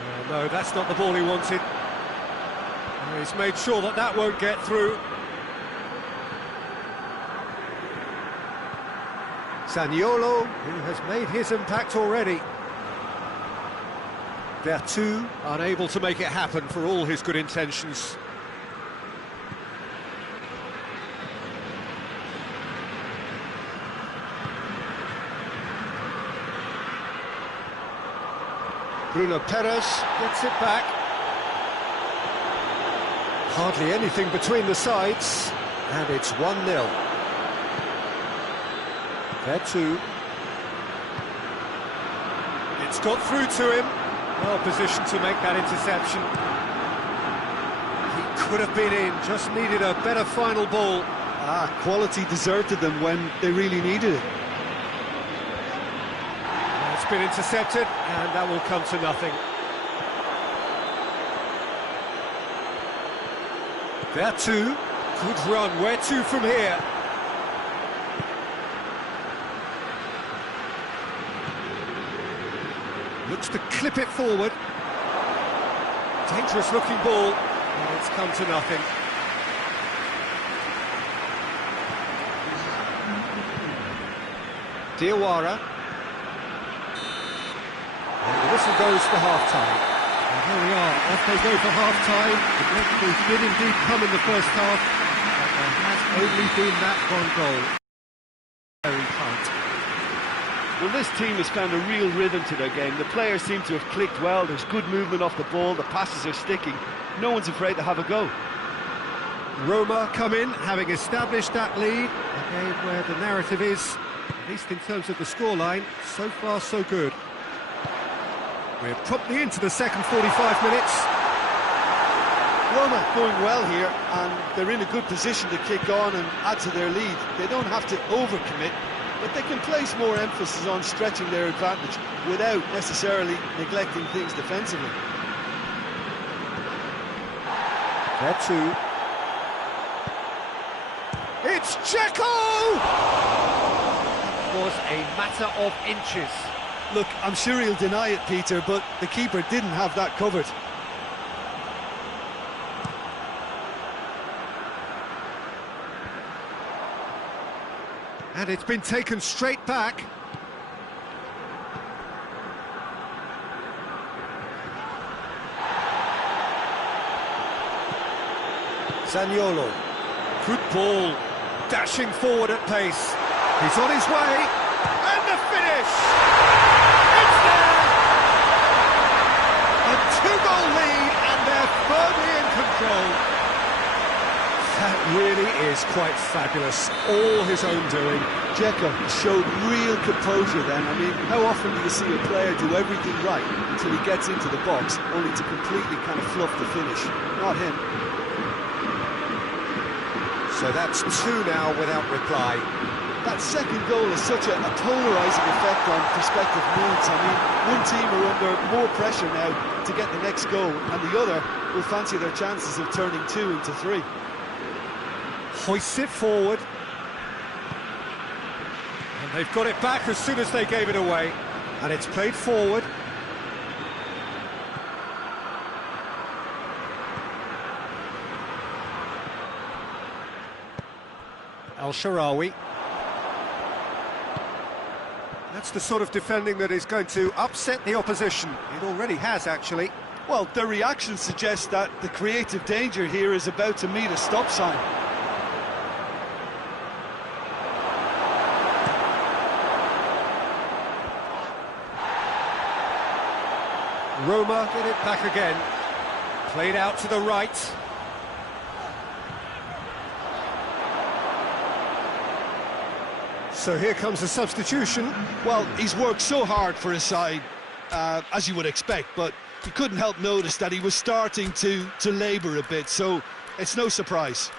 Oh, no, that's not the ball he wanted. Oh, he's made sure that that won't get through. Zaniolo, who has made his impact already. Vertu unable to make it happen for all his good intentions. Bruno Perez gets it back. Hardly anything between the sides, and it's 1-0. Vertu. It's got through to him. Well positioned to make that interception. He could have been in, just needed a better final ball. Quality deserted them when they really needed it. It's been intercepted, and that will come to nothing. Vertu, good run, where to from here? Looks to clip it forward. Dangerous looking ball, and it's come to nothing. Diawara. And the whistle goes for half-time. And here we are, off they go for half-time. The breakables did indeed come in the first half, but there has only been that one goal. Very tight. Well, this team has found a real rhythm to their game. The players seem to have clicked well. There's good movement off the ball. The passes are sticking. No one's afraid to have a go. Roma come in, having established that lead. A game where the narrative is, at least in terms of the scoreline, so far so good. We're promptly into the second 45 minutes. Roma going well here, and they're in a good position to kick on and add to their lead. They don't have to overcommit, but they can place more emphasis on stretching their advantage without necessarily neglecting things defensively. Vertu. It's Dzeko! Was a matter of inches. Look, I'm sure he'll deny it, Peter, but the keeper didn't have that covered. And it's been taken straight back. Zaniolo. Good ball. Dashing forward at pace. He's on his way. And the finish! It's there! A two-goal lead, and they're firmly in control. That really is quite fabulous. All his own doing. Dzeko showed real composure then. I mean, how often do you see a player do everything right until he gets into the box, only to completely kind of fluff the finish? Not him. So that's two now without reply. That second goal has such a polarising effect on prospective moods. I mean, one team are under more pressure now to get the next goal, and the other will fancy their chances of turning 2 into 3. Hoists it forward. And they've got it back as soon as they gave it away. And it's played forward. El-Shaarawy. That's the sort of defending that is going to upset the opposition. It already has, actually. Well, their reaction suggests that the creative danger here is about to meet a stop sign. Roma get it back again. Played out to the right. So here comes the substitution. Well, he's worked so hard for his side, as you would expect, but you couldn't help notice that he was starting to labour a bit, so it's no surprise.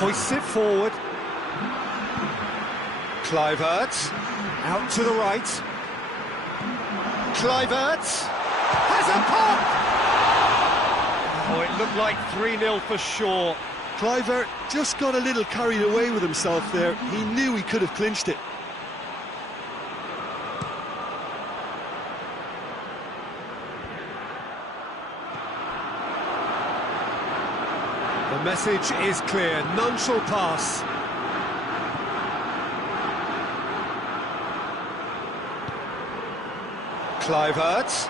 Hoists it forward. Kluivert out to the right. Kluivert has a pop! Oh, it looked like 3-0 for sure. Kluivert just got a little carried away with himself there. He knew he could have clinched it. The message is clear, none shall pass. Kluivert.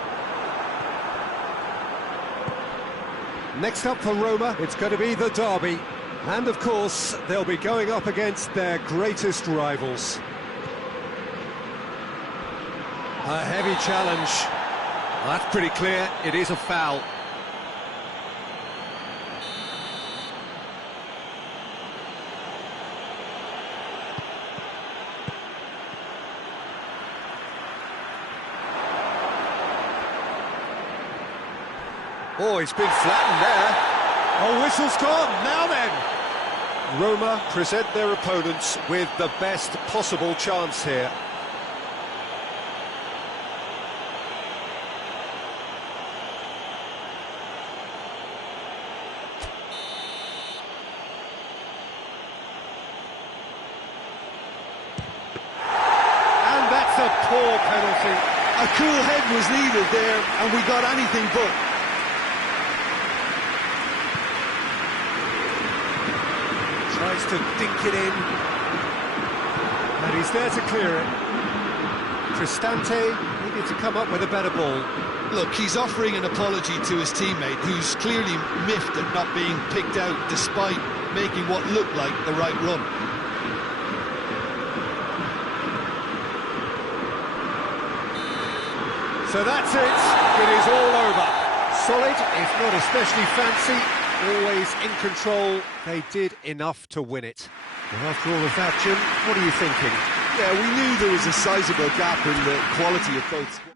Next up for Roma, it's going to be the derby. And of course, they'll be going up against their greatest rivals. A heavy challenge. That's pretty clear, it is a foul. Oh, he's been flattened there. Oh, whistle's gone, now then. Roma present their opponents with the best possible chance here. And that's a poor penalty. A cool head was needed there, and we got anything but. Tries to dink it in, and he's there to clear it. Cristante needed to come up with a better ball. Look, he's offering an apology to his teammate, who's clearly miffed at not being picked out despite making what looked like the right run. So that's it, it is all over. Solid, if not especially fancy, always in control. They did enough to win it. Well, after all of that, Jim, what are you thinking? Yeah, we knew there was a sizable gap in the quality of both squads.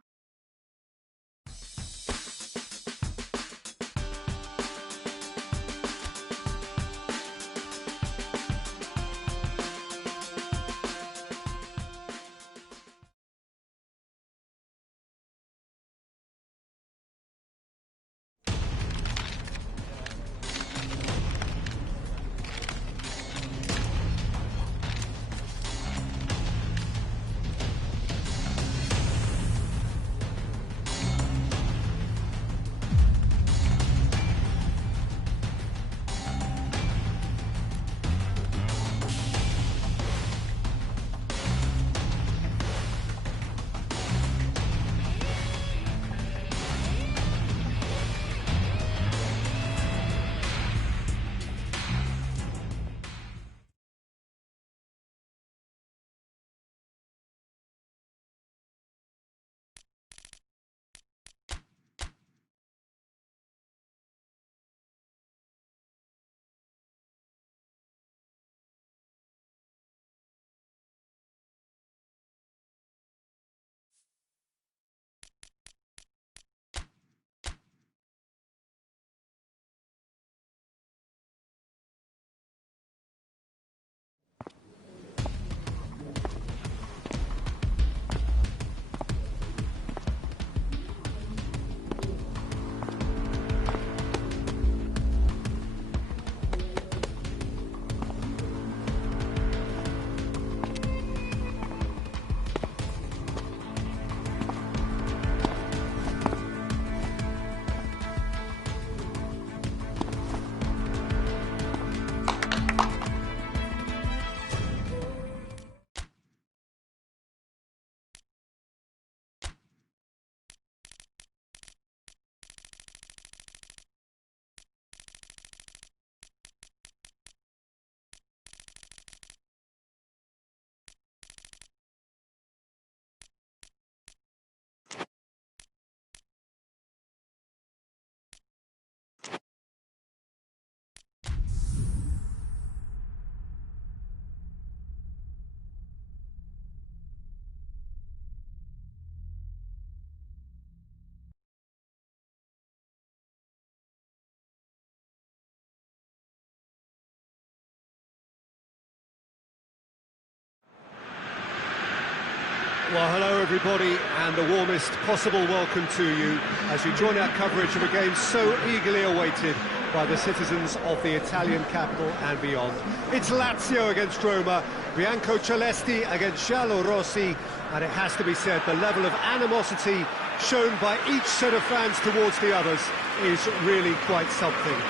Well, hello everybody, and the warmest possible welcome to you as you join our coverage of a game so eagerly awaited by the citizens of the Italian capital and beyond. It's Lazio against Roma, Bianco Celesti against Giallorossi, and it has to be said, the level of animosity shown by each set of fans towards the others is really quite something.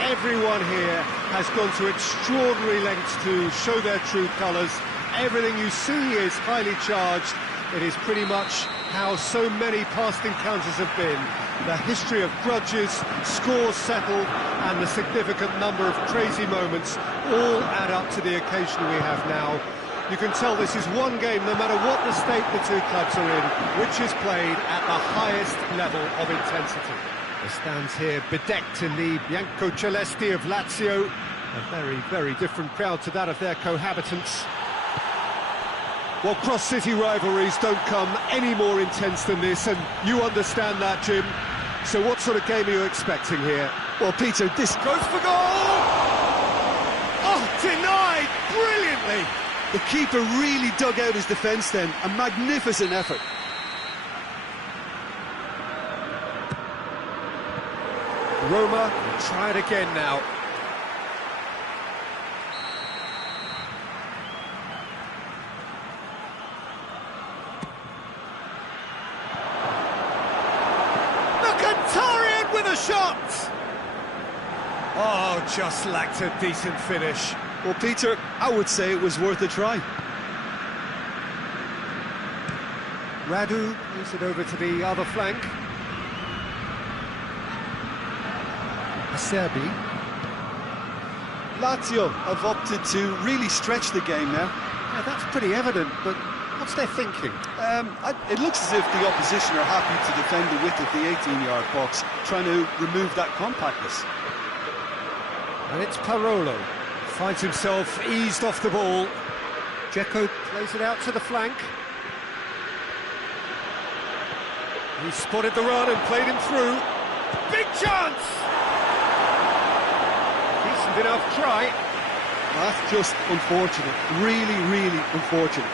Everyone here has gone to extraordinary lengths to show their true colours. Everything you see is highly charged. It is pretty much how so many past encounters have been. The history of grudges, scores settled, and the significant number of crazy moments all add up to the occasion we have now. You can tell this is one game, no matter what the state the two clubs are in, which is played at the highest level of intensity. The stands here bedecked in the Bianco Celesti of Lazio, a very, very different crowd to that of their cohabitants. Well, cross-city rivalries don't come any more intense than this, and you understand that, Jim. So what sort of game are you expecting here? Well, Peter, this Goes for goal! Oh, denied brilliantly! The keeper really dug out his defence then. A magnificent effort. Roma will try it again now. Mkhitaryan with a shot! Oh, just lacked a decent finish. Well, Peter, I would say it was worth a try. Radu moves it over to the other flank. Acerbi. Lazio have opted to really stretch the game now. Yeah, that's pretty evident, but what's their thinking? It looks as if the opposition are happy to defend the width of the 18-yard box, trying to remove that compactness. And it's Parolo. Finds himself eased off the ball. Dzeko plays it out to the flank. He spotted the run and played him through. Big chance! Decent enough try. That's just unfortunate. Really, really unfortunate.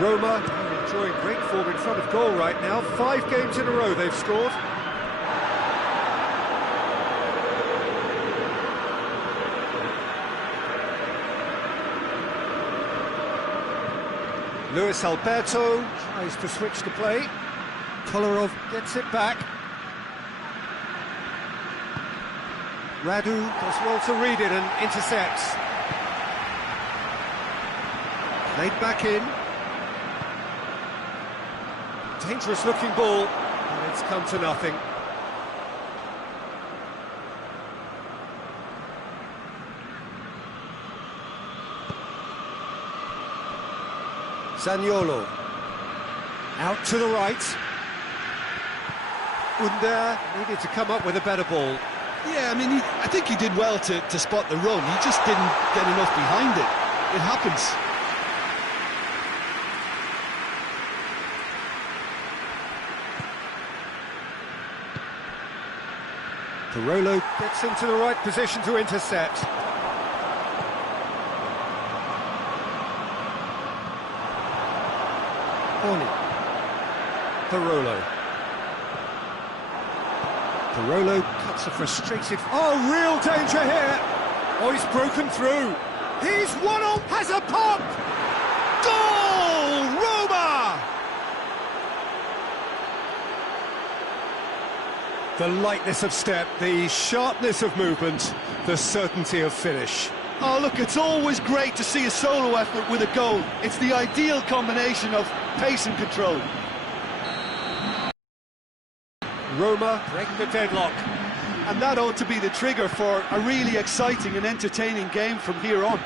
Roma are enjoying great form in front of goal right now. 5 games in a row they've scored. Luis Alberto tries to switch the play. Kolarov gets it back. Radu does well to read it and intercepts. Played back in. Dangerous looking ball, and it's come to nothing. Zaniolo, out to the right. Under needed to come up with a better ball. Yeah, I mean, I think he did well to spot the run. He just didn't get enough behind it. It happens. Parolo gets into the right position to intercept. Oni. Parolo. Parolo cuts a frustrated... Oh, real danger here! Oh, he's broken through. He's one on, has a pop! Goal! Roma! The lightness of step, the sharpness of movement, the certainty of finish. Oh, look, it's always great to see a solo effort with a goal. It's the ideal combination of pace and control. Roma break the deadlock. And that ought to be the trigger for a really exciting and entertaining game from here on.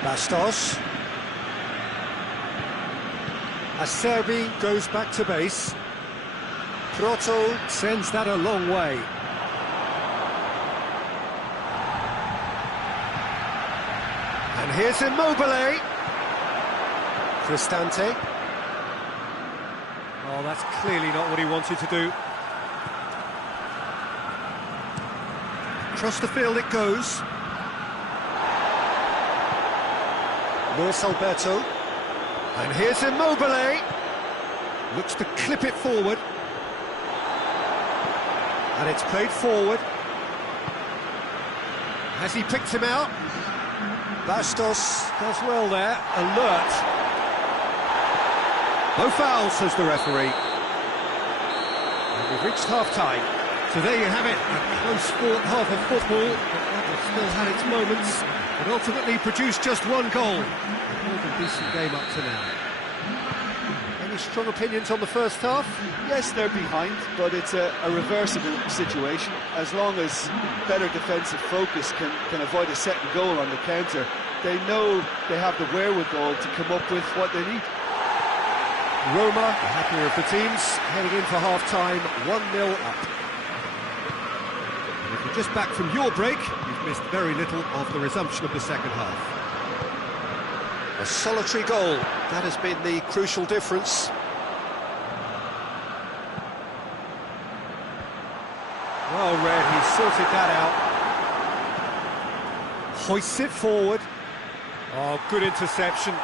Bastos. Acerbi goes back to base. Proto sends that a long way. And here's Immobile. Cristante. Oh, that's clearly not what he wanted to do. Across the field it goes. Luis Alberto. And here's Immobile. Looks to clip it forward. And it's played forward. Has he picked him out? Bastos. Does well there. Alert. No foul, says the referee. And we've reached half-time. So there you have it, a close fought half of football, but that still had its moments, but ultimately produced just one goal. A more than decent game up to now. Any strong opinions on the first half? Yes, they're behind, but it's a reversible situation. As long as better defensive focus can avoid a second goal on the counter, they know they have the wherewithal to come up with what they need. Roma, the happier of the teams, heading in for half-time, 1-0 up. And if you're just back from your break, you've missed very little of the resumption of the second half. A solitary goal. That has been the crucial difference. Well read, he sorted that out. Hoists it forward. Oh, good interception.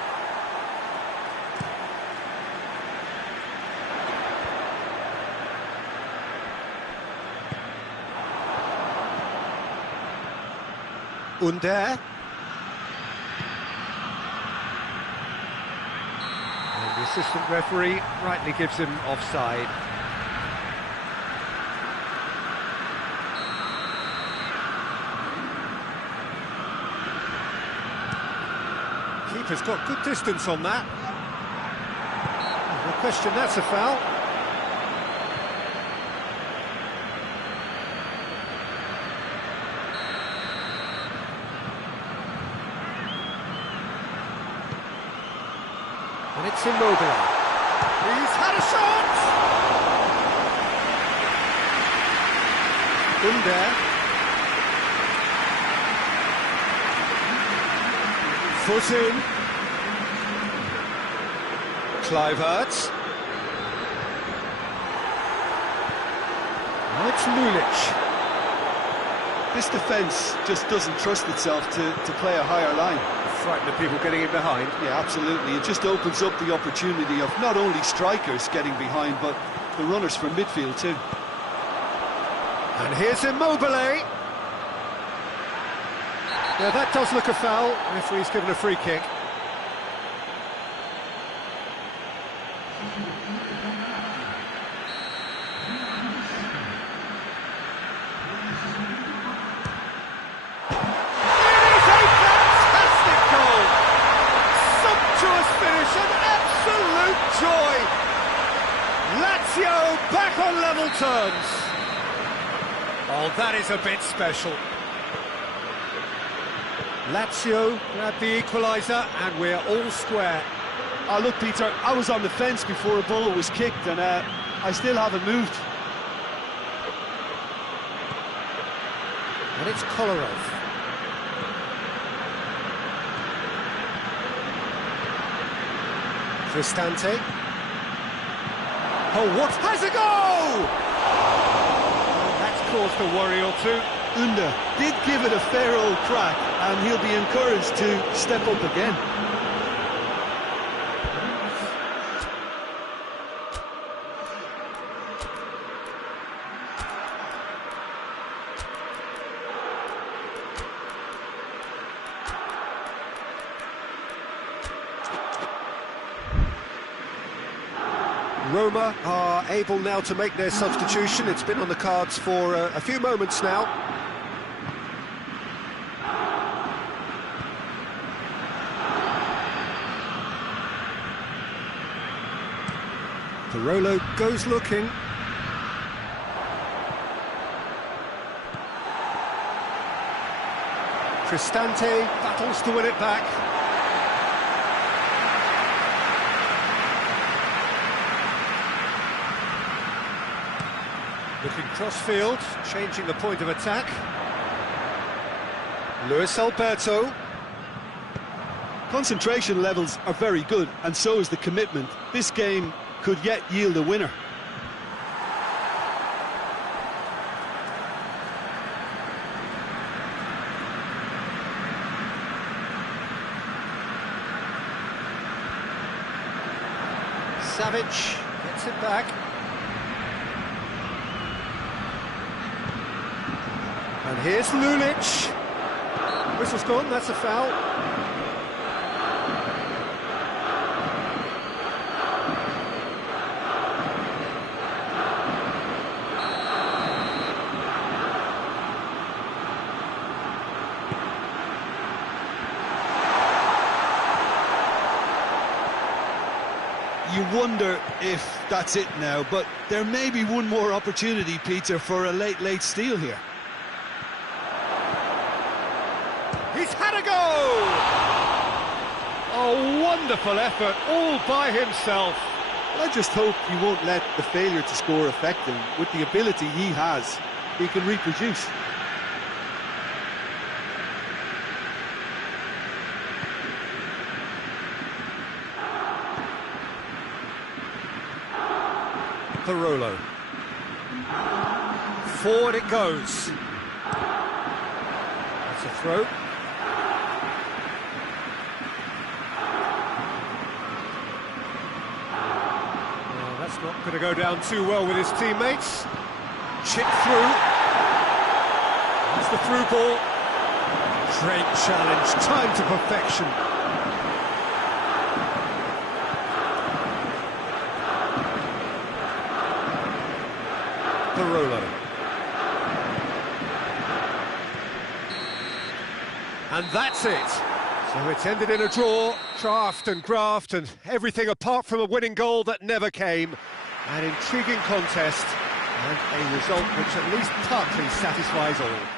Under. And the assistant referee rightly gives him offside. Keeper's got good distance on that. No question that's a foul. And it's Immobile. He's had a shot! Under. Foot in. Kluivert. Now it's Lulic. This defence just doesn't trust itself to play a higher line. Frightened of people getting in behind. Yeah, absolutely. It just opens up the opportunity of not only strikers getting behind, but the runners from midfield too. And here's Immobile. Yeah, that does look a foul. Referee's given a free kick. Joy! Lazio back on level terms. Oh, that is a bit special. Lazio grab the equaliser and we're all square. Oh, look, Peter, I was on the fence before a ball was kicked and I still haven't moved. And it's Kolarov. Cristante. Oh, what has a goal! That's caused a worry or two. Under did give it a fair old crack and he'll be encouraged to step up again. Roma are able now to make their substitution. It's been on the cards for a few moments now. Parolo goes looking. Cristante battles to win it back. Looking cross-field, changing the point of attack. Luis Alberto. Concentration levels are very good, and so is the commitment. This game could yet yield a winner. Savage gets it back. And here's Lulic. Whistle's gone, that's a foul. You wonder if that's it now, but there may be one more opportunity, Peter, for a late steal here. He's had a go! Oh, wonderful effort, all by himself. I just hope he won't let the failure to score affect him. With the ability he has, he can reproduce. Parolo. Forward it goes. That's a throw. Well, that's not going to go down too well with his teammates. Chip through. That's the through ball. Great challenge, time to perfection. Parolo. And that's it. So it's ended in a draw, draft and graft and everything apart from a winning goal that never came. An intriguing contest and a result which at least partly satisfies all.